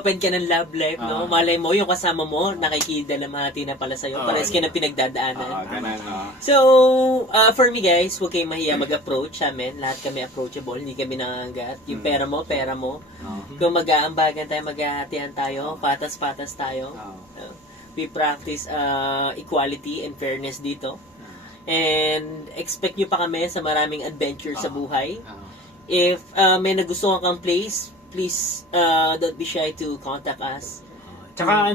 Open ka ng love life, no? Malay mo, yung kasama mo, nakikidalamhati na pala sa'yo. Pares ka na pinagdadaanan. Oo, ganun, oo. So, for me guys, huwag kayong mahiya mag-approach sa amin. Lahat kami approachable, hindi kami nangangat. Yung pera mo, pera mo. Oo. Kung mag-aambagan tayo, mag-ahatian tayo, patas-patas tayo. Oo. We practice equality and fairness dito. And expect nyo pa kami sa maraming adventure sa buhay. Oo. If may nagustuhan kang place, please don't be shy to contact us. Tsaka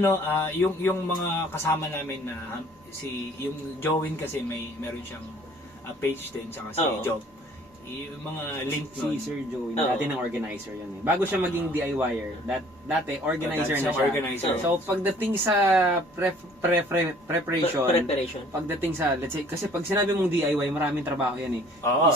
yung mga kasama namin na yung Jowin kasi meron siyang page din, tsaka si Oo. Job. Yung mga link Si nun. Sir Joey, Oo. dati ng organizer yun eh. Bago siya maging DIYer, dati organizer Dati na siyang siya. organizer. So pagdating sa preparation, Preparation. pagdating sa, let's say, kasi pag sinabi mong DIY, maraming trabaho yan eh. Oo.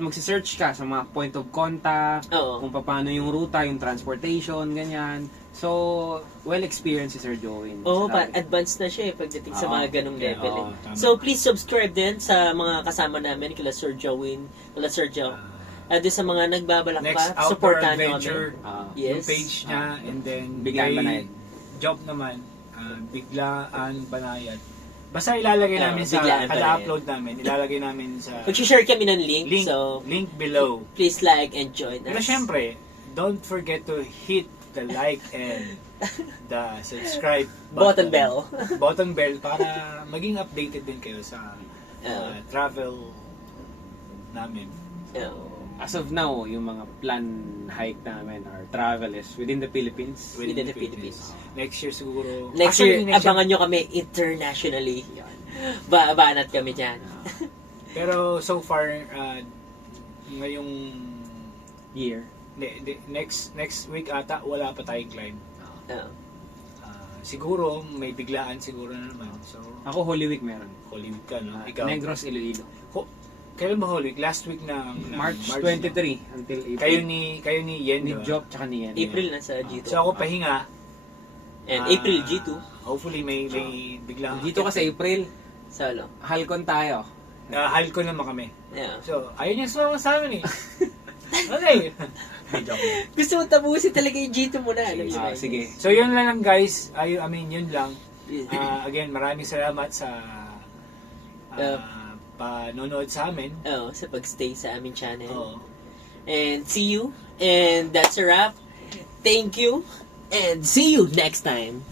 Magsisearch ka sa mga point of contact, Oo. kung paano yung ruta, yung transportation, ganyan. So, well-experienced si Sir Joey. Oo, Sabi. advanced na siya pagdating sa Oo. mga ganong level. Oo, tama. So, please subscribe din sa mga kasama namin, kila Sir Jowin, kila Sir Joe. At sa mga nagbabalak Next pa, Outdoor supportan nyo kami. Adventure, Yes. yung page niya, and then Biglaan kay Banayad. Job naman, Biglaan Banayad. Basta ilalagay namin sa, Biglaan kada Banayad. upload namin, ilalagay namin sa Mag-share kami ng link, so link below. please like and join us. Pero syempre, don't forget to hit the like and the subscribe Button bell. button bell para maging updated din kayo sa travel namin. Oo. As of now, yung mga plan hike namin or travel is within the Philippines. Within the Philippines. Next year siguro. Next Actually, year, abangan nyo kami internationally. Banat kami dyan. Pero so far, ngayong Year. next week ata wala pa tayong climb. Oo. Siguro may biglaan siguro na naman. So Ako Holy Week meron. Holy Week ka, no? Ikaw. Negros, Iloilo. Kailan ba Holy Week? Last week ng March no? 23 until April. Kayo ni Yen, ni di ba? Job tsaka ni Yan. April na sa G2. So ako pahinga. And Ah, April G2. Hopefully may biglang Dito kasi April, Solo. Halcon tayo. Hal ko naman kami. Yeah. So, ayun yung sumama sa amin eh. Okay. May joke lang. Gusto mo tapusin talaga yung G2 muna. Alam niyo ba? Sige. So, yun lang guys. Yun lang. Again, maraming salamat sa panonood sa amin. Oo, sa pagstay sa aming channel. Oo. And see you. And that's a wrap. Thank you. And see you next time.